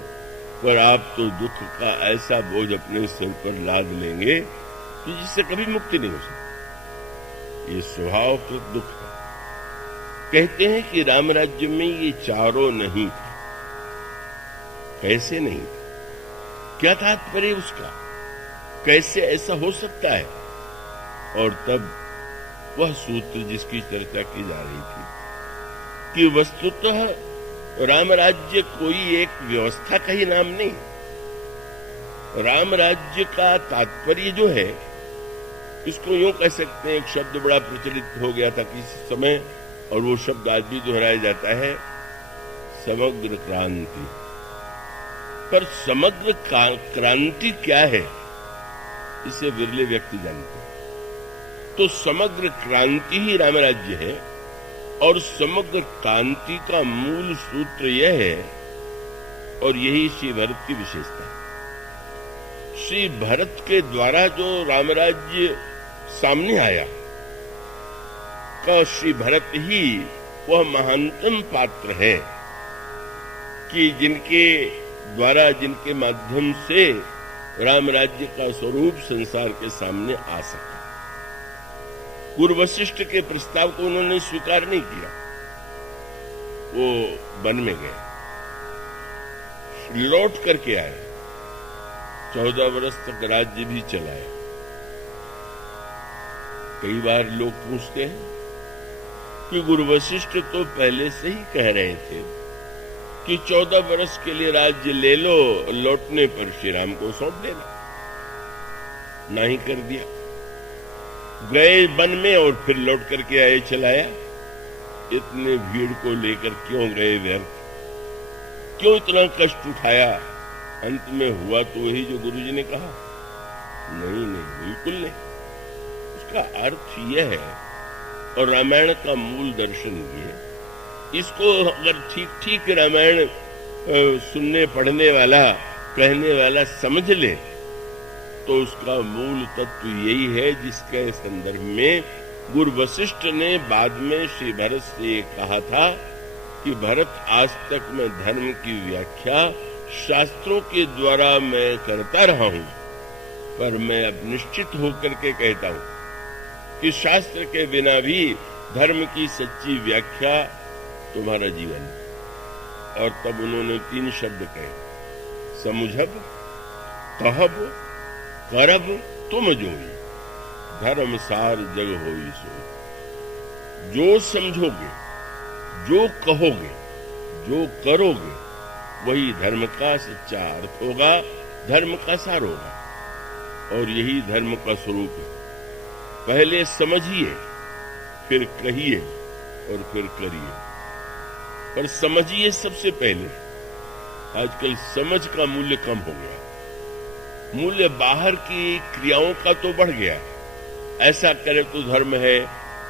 पर आप तो दुख का ऐसा बोझ अपने सिर पर लाद लेंगे कि जिससे कभी मुक्ति नहीं हो सकती। ये स्वभाव तो दुख है। कहते हैं कि राम राज्य में ये चारों नहीं था। कैसे नहीं था? क्या तात्पर्य उसका? कैसे ऐसा हो सकता है? और तब वह सूत्र जिसकी चर्चा की जा रही थी कि वस्तुतः राम राज्य कोई एक व्यवस्था का ही नाम नहीं। राम राज्य का तात्पर्य जो है, इसको यूं कह सकते हैं, एक शब्द बड़ा प्रचलित हो गया था किसी समय, और वो शब्द आज भी दोहराया जाता है, समग्र क्रांति। पर समग्र क्रांति क्या है, इसे विरले व्यक्ति जानते हैं। तो समग्र क्रांति ही राम राज्य है, और समग्र क्रांति का मूल सूत्र यह है, और यही श्री भरत की विशेषता है। श्री भरत के द्वारा जो रामराज्य सामने आया, का श्री भरत ही वह महानतम पात्र है कि जिनके द्वारा, जिनके माध्यम से रामराज्य का स्वरूप संसार के सामने आ सका। गुरु वशिष्ठ के प्रस्ताव को उन्होंने स्वीकार नहीं किया, वो वन में गए, लौट करके आए, 14 वर्ष तक राज्य भी चलाया। कई बार लोग पूछते हैं कि गुरु वशिष्ठ तो पहले से ही कह रहे थे कि 14 वर्ष के लिए राज्य ले लो, लौटने पर श्री राम को सौंप देना। नहीं कर दिया, गए वन में और फिर लौट करके आए, चलाया। इतने भीड़ को लेकर क्यों गए व्यर्थ? क्यों इतना कष्ट उठाया? अंत में हुआ तो वही जो गुरुजी ने कहा। नहीं, बिल्कुल नहीं। उसका अर्थ यह है, और रामायण का मूल दर्शन ये, इसको अगर ठीक ठीक रामायण सुनने, पढ़ने वाला, कहने वाला समझ ले, तो उसका मूल तत्व यही है जिसके संदर्भ में गुरु वशिष्ठ ने बाद में श्री भरत से कहा था कि भरत, आज तक मैं धर्म की व्याख्या शास्त्रों के द्वारा मैं करता रहा हूं, पर मैं अब निश्चित होकर के कहता हूं कि शास्त्र के बिना भी धर्म की सच्ची व्याख्या तुम्हारा जीवन। और तब उन्होंने 3 शब्द कहे, समुझब, कहब, करब तुम जोई, धर्म सार जग होई सो। जो समझोगे, जो कहोगे, जो करोगे, वही धर्म का सच्चा अर्थ होगा, धर्म का सार होगा। और यही धर्म का स्वरूप है। पहले समझिए, फिर कहिए, और फिर करिए। पर समझिए सबसे पहले। आजकल समझ का मूल्य कम हो गया, मूल्य बाहर की क्रियाओं का तो बढ़ गया। ऐसा करे तो धर्म है,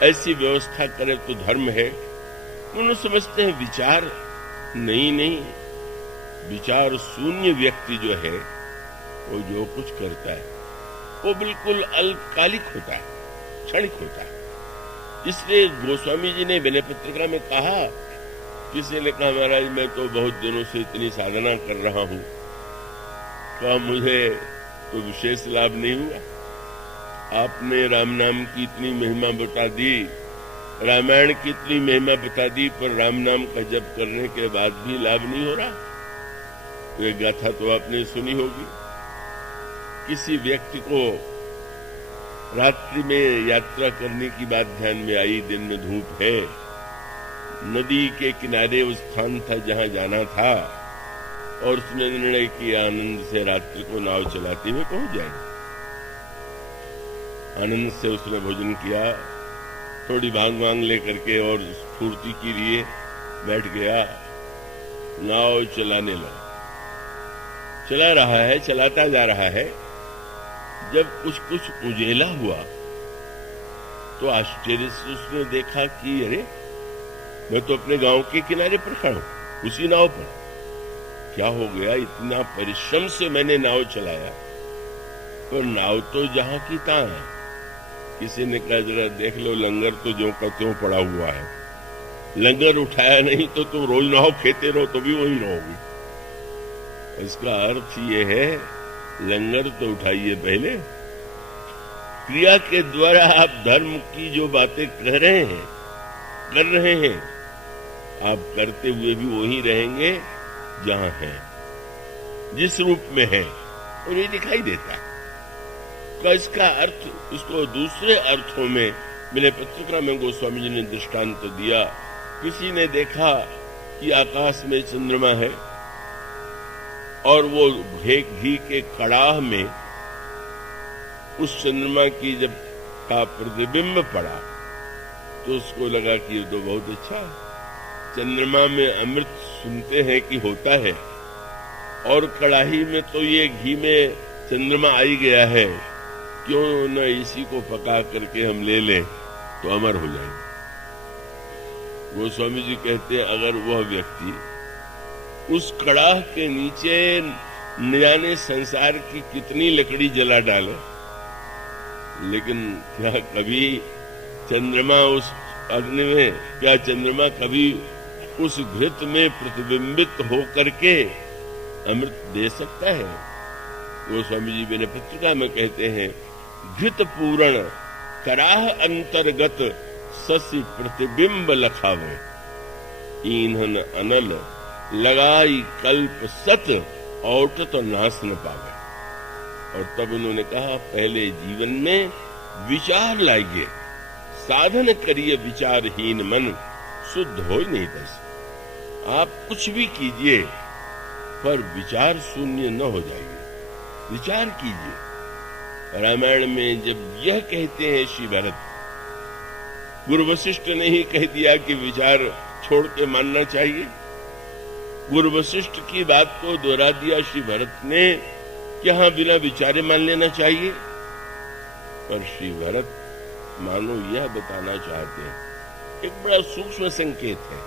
ऐसी व्यवस्था करे तो धर्म है। उन्होंने समझते हैं विचार नहीं, विचार शून्य व्यक्ति जो है, वो जो कुछ करता है वो बिल्कुल अल्पकालिक होता है, क्षणिक होता है। इसलिए गोस्वामी जी ने विनय पत्रिका में कहा, किसी ने कहा, महाराज मैं तो बहुत दिनों से इतनी साधना कर रहा हूं, तो मुझे तो विशेष लाभ नहीं हुआ। आपने राम नाम की इतनी महिमा बता दी, रामायण की इतनी महिमा बता दी, पर राम नाम का जप करने के बाद भी लाभ नहीं हो रहा। तो ये गाथा तो आपने सुनी होगी, किसी व्यक्ति को रात्रि में यात्रा करने की बात ध्यान में आई। दिन में धूप है, नदी के किनारे उस स्थान था जहां जाना था, और उसने निर्णय किया आनंद से रात्रि को नाव चलाते हुए पहुंच जाएंगे। आनंद से उसने भोजन किया, थोड़ी भांग वांग लेकर के और स्फूर्ति के लिए बैठ गया, नाव चलाने लगा। चला रहा है, चलाता जा रहा है। जब कुछ कुछ उजेला हुआ तो आश्चर्य से उसने देखा कि अरे, मैं तो अपने गांव के किनारे पर खड़ा हूं, उसी नाव पर। क्या हो गया, इतना परिश्रम से मैंने नाव चलाया, पर नाव तो जहां की तहां है। किसी ने कहा जरा देख लो, लंगर तो जो का त्यों पड़ा हुआ है, लंगर उठाया नहीं तो तुम रोज नाव खेते रहो तो भी वही रहोगे। इसका अर्थ ये है, लंगर तो उठाइए पहले। क्रिया के द्वारा आप धर्म की जो बातें कर रहे हैं, आप करते हुए भी वही रहेंगे जहां हैं, जिस रूप में है उन्हें दिखाई देता है। तो इसका अर्थ, उसको दूसरे अर्थों में मेरे पत्रिका में गोस्वामी जी ने दृष्टांत तो दिया। किसी ने देखा कि आकाश में चंद्रमा है और वो घी के कड़ाह में उस चंद्रमा की जब का प्रतिबिंब पड़ा तो उसको लगा कि ये तो बहुत अच्छा है। चंद्रमा में अमृत सुनते हैं कि होता है, और कड़ाही में तो ये घी में चंद्रमा आई गया है, क्यों न इसी को पका करके हम ले लें तो अमर हो जाएंगे। गोस्वामी जी कहते हैं, अगर वह व्यक्ति उस कड़ाह के नीचे न जाने संसार की कितनी लकड़ी जला डाले, लेकिन क्या कभी चंद्रमा उस अग्नि में, क्या चंद्रमा कभी उस घृत में प्रतिबिंबित होकर के अमृत दे सकता है? गोस्वामी जी मेरे पत्रिका में कहते हैं, घृत पूरण कराह अंतर्गत ससी प्रतिबिंब लखावे, ईंधन अनल लगाई कल्प सत औट तो नाश न पावे। और तब उन्होंने कहा, पहले जीवन में विचार लाइए, साधन करिए विचारहीन मन, शुद्ध हो ही नहीं बस। आप कुछ भी कीजिए पर विचार शून्य न हो जाइए, विचार कीजिए। रामायण में जब यह कहते हैं श्री भरत, गुरु वशिष्ठ ने ही कह दिया कि विचार छोड़ के मानना चाहिए। गुरु वशिष्ठ की बात को दोहरा दिया श्री भरत ने कि हाँ, बिना विचारे मान लेना चाहिए। पर श्री भरत मानो यह बताना चाहते हैं, एक बड़ा सूक्ष्म संकेत है,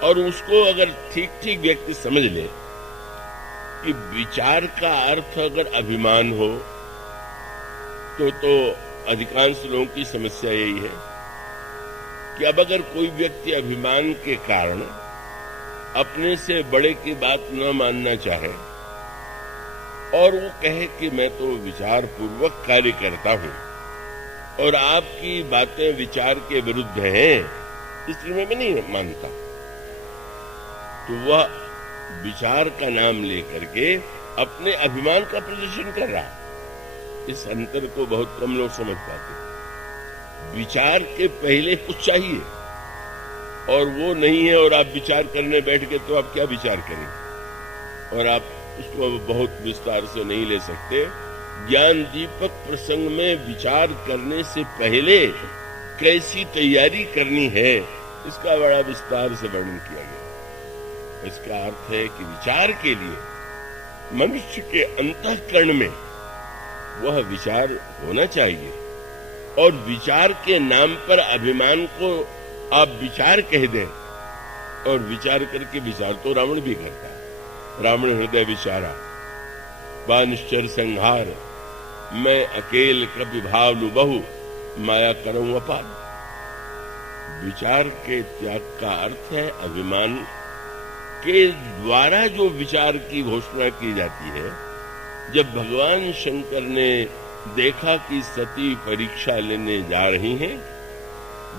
और उसको अगर ठीक ठीक व्यक्ति समझ ले कि विचार का अर्थ अगर अभिमान हो तो अधिकांश लोगों की समस्या यही है कि अब अगर कोई व्यक्ति अभिमान के कारण अपने से बड़े की बात न मानना चाहे और वो कहे कि मैं तो विचार पूर्वक कार्य करता हूं और आपकी बातें विचार के विरुद्ध हैं, इसलिए मैं नहीं मानता, तो वह विचार का नाम लेकर के अपने अभिमान का प्रदर्शन कर रहा है। इस अंतर को बहुत कम लोग समझ पाते। विचार के पहले कुछ चाहिए और वो नहीं है, और आप विचार करने बैठ गए तो आप क्या विचार करेंगे, और आप उसको बहुत विस्तार से नहीं ले सकते। ज्ञान दीपक प्रसंग में विचार करने से पहले कैसी तैयारी करनी है, इसका बड़ा विस्तार से वर्णन किया गया। इसका अर्थ है कि विचार के लिए मनुष्य के अंतःकरण में वह विचार होना चाहिए, और विचार के नाम पर अभिमान को आप विचार कह दें, और विचार करके विचार तो रावण भी करता है। रावण हृदय विचारा, बा निश्चर संहार, मैं अकेल कपि भावलु बहु, माया करऊं अपार। विचार के त्याग का अर्थ है अभिमान के द्वारा जो विचार की घोषणा की जाती है। जब भगवान शंकर ने देखा कि सती परीक्षा लेने जा रही हैं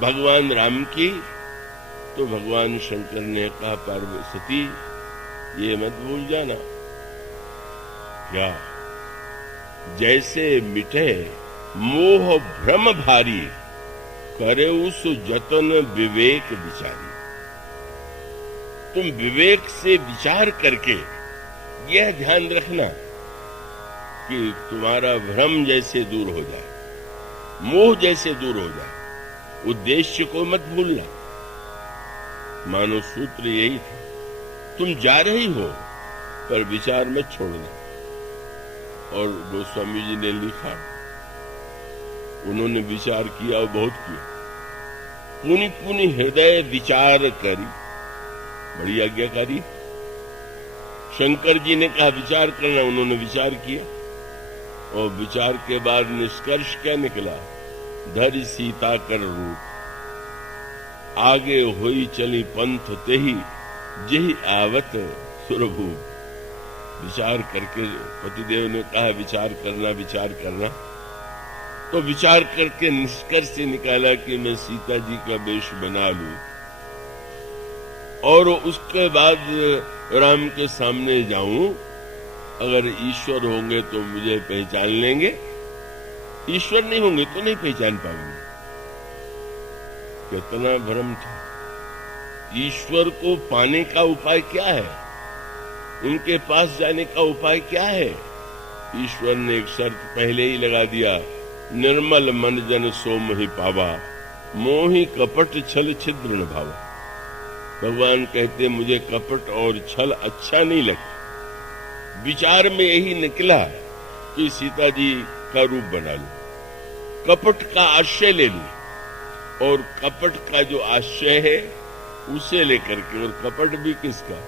भगवान राम की, तो भगवान शंकर ने कहा, पार्वती ये मत भूल जाना, क्या जैसे मिटे मोह भ्रम भारी, करे उस जतन विवेक विचारी। तुम विवेक से विचार करके यह ध्यान रखना कि तुम्हारा भ्रम जैसे दूर हो जाए, मोह जैसे दूर हो जाए। उद्देश्य को मत भूलना। मानो सूत्र यही था, तुम जा रही हो पर विचार मत छोड़ना। और गोस्वामी जी ने लिखा, उन्होंने विचार किया और बहुत किया। पुनि पुनि हृदय विचार करी, बड़ी आज्ञाकारी। शंकर जी ने कहा विचार करना, उन्होंने विचार किया और विचार के बाद निष्कर्ष क्या निकला? धरि सीता कर रूप, आगे होई चली पंथ तेहि, जेहि आवत सुरभूप। विचार करके पतिदेव ने कहा विचार करना, विचार करना। तो विचार करके निष्कर्ष से निकाला कि मैं सीता जी का वेश बना लूं और उसके बाद राम के सामने जाऊं। अगर ईश्वर होंगे तो मुझे पहचान लेंगे, ईश्वर नहीं होंगे तो नहीं पहचान पाएंगे। कितना भ्रम था। ईश्वर को पाने का उपाय क्या है? उनके पास जाने का उपाय क्या है? ईश्वर ने एक शर्त पहले ही लगा दिया, निर्मल मन जन सो मोहि पावा, मोहि कपट छल छिद्र न भावा। भगवान कहते मुझे कपट और छल अच्छा नहीं लगता। विचार में यही निकला कि सीता जी का रूप बना लूं, कपट का आश्रय ले लूं। और कपट का जो आश्रय है उसे लेकर के, और कपट भी किसका?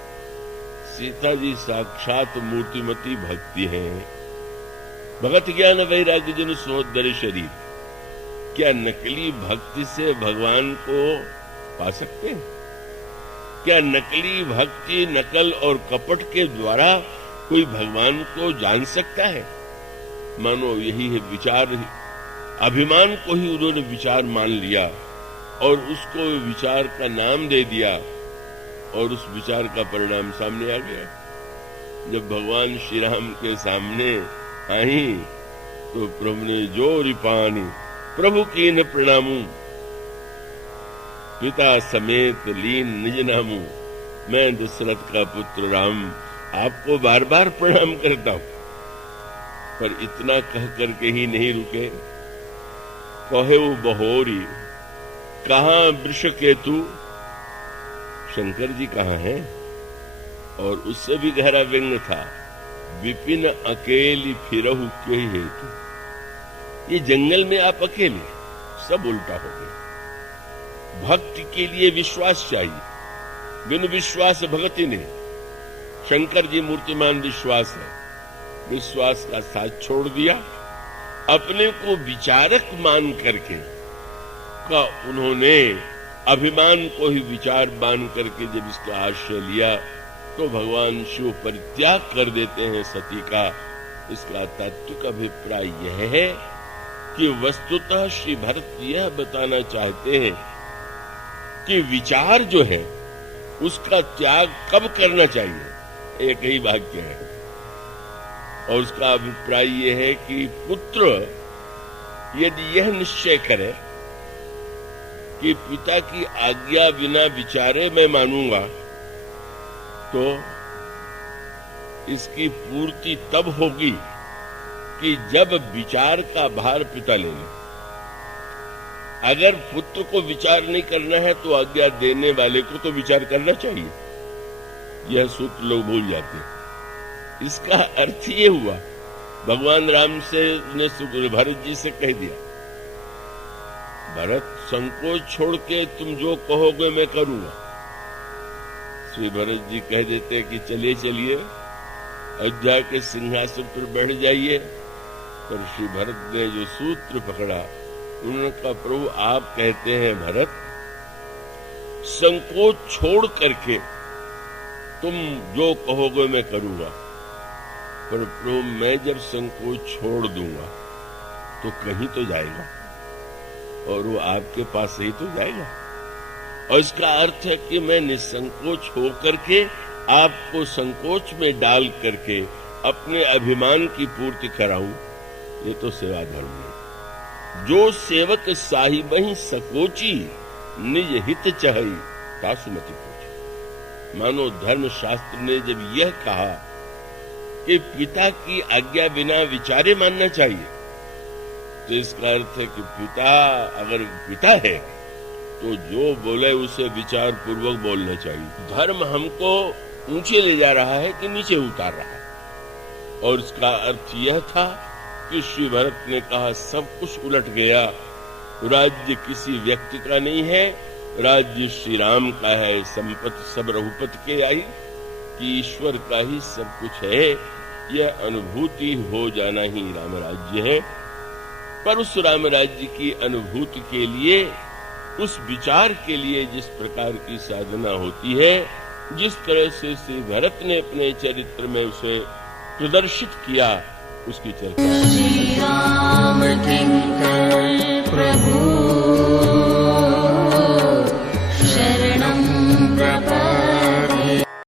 सीता जी साक्षात मूर्तिमती भक्ति है। भगत ज्ञान वैराग्य जन सोदर शरीर। क्या नकली भक्ति से भगवान को पा सकते हैं? क्या नकली भक्ति, नकल और कपट के द्वारा कोई भगवान को जान सकता है? मानो यही है विचार। अभिमान को ही उन्होंने विचार मान लिया और उसको विचार का नाम दे दिया और उस विचार का परिणाम सामने आ गया। जब भगवान श्री राम के सामने आई तो प्रभु ने जोर पानी, प्रभु की न प्रणामू, पिता समेत लीन निज नामू। मैं दशरथ का पुत्र राम आपको बार बार प्रणाम करता हूं। पर इतना कह करके ही नहीं रुके। कहे वो बहोरी, कहां वृषकेतु? शंकर जी कहां हैं? और उससे भी गहरा व्यंग था, विपिन अकेली फिरहु क्यों हेतु। ये जंगल में आप अकेले, सब उल्टा हो गया। भक्ति के लिए विश्वास चाहिए, बिन विश्वास भक्ति नहीं। शंकर जी मूर्तिमान विश्वास है, विश्वास का साथ छोड़ दिया। अपने को विचारक मान करके का उन्होंने अभिमान को ही विचार मान करके जब इसका आश्रय लिया तो भगवान शिव परित्याग कर देते हैं सती का। इसका तात्विक अभिप्राय यह है कि वस्तुतः श्री भरत यह बताना चाहते हैं कि विचार जो है उसका त्याग कब करना चाहिए। एक ही वाक्य है और उसका अभिप्राय यह है कि पुत्र यदि यह निश्चय करे कि पिता की आज्ञा बिना विचारे मैं मानूंगा तो इसकी पूर्ति तब होगी कि जब विचार का भार पिता ले ले। अगर पुत्र को विचार नहीं करना है तो आज्ञा देने वाले को तो विचार करना चाहिए। यह सूत्र लोग भूल जाते हैं। इसका अर्थ ये हुआ, भगवान राम से ने भरत जी से कह दिया, भरत संकोच छोड़ के तुम जो कहोगे मैं करूंगा। श्री भरत जी कह देते कि चलिए चलिए अयोध्या के सिंहासन पर बैठ जाइए। पर श्री भरत ने जो सूत्र पकड़ा, उन्होंने कहा प्रभु आप कहते हैं भरत संकोच छोड़ करके तुम जो कहोगे मैं करूंगा, पर प्रभु मैं जब संकोच छोड़ दूंगा तो कहीं तो जाएगा और वो आपके पास ही तो जाएगा। और इसका अर्थ है कि मैं निसंकोच होकर के आपको संकोच में डाल करके अपने अभिमान की पूर्ति कराऊं। ये तो सेवा धर्म है। जो सेवक साहिबहि सकोची, निज हित चहई तासुमति पूछी। मानो धर्म शास्त्र ने जब यह कहा कि पिता की आज्ञा बिना विचारे मानना चाहिए, तो इसका अर्थ है कि पिता अगर पिता है तो जो बोले उसे विचार पूर्वक बोलना चाहिए। धर्म हमको ऊंचे ले जा रहा है कि नीचे उतार रहा है। और इसका अर्थ यह था कि श्री भरत ने कहा सब कुछ उलट गया, राज्य किसी व्यक्ति का नहीं है, राज्य श्री राम का है। संपत्ति सब रघुपति के आई कि ईश्वर का ही सब कुछ है, यह अनुभूति हो जाना ही राम राज्य है। पर उस राम राज्य की अनुभूति के लिए, उस विचार के लिए जिस प्रकार की साधना होती है, जिस तरह से श्री भरत ने अपने चरित्र में उसे प्रदर्शित किया, उसकी चर्चा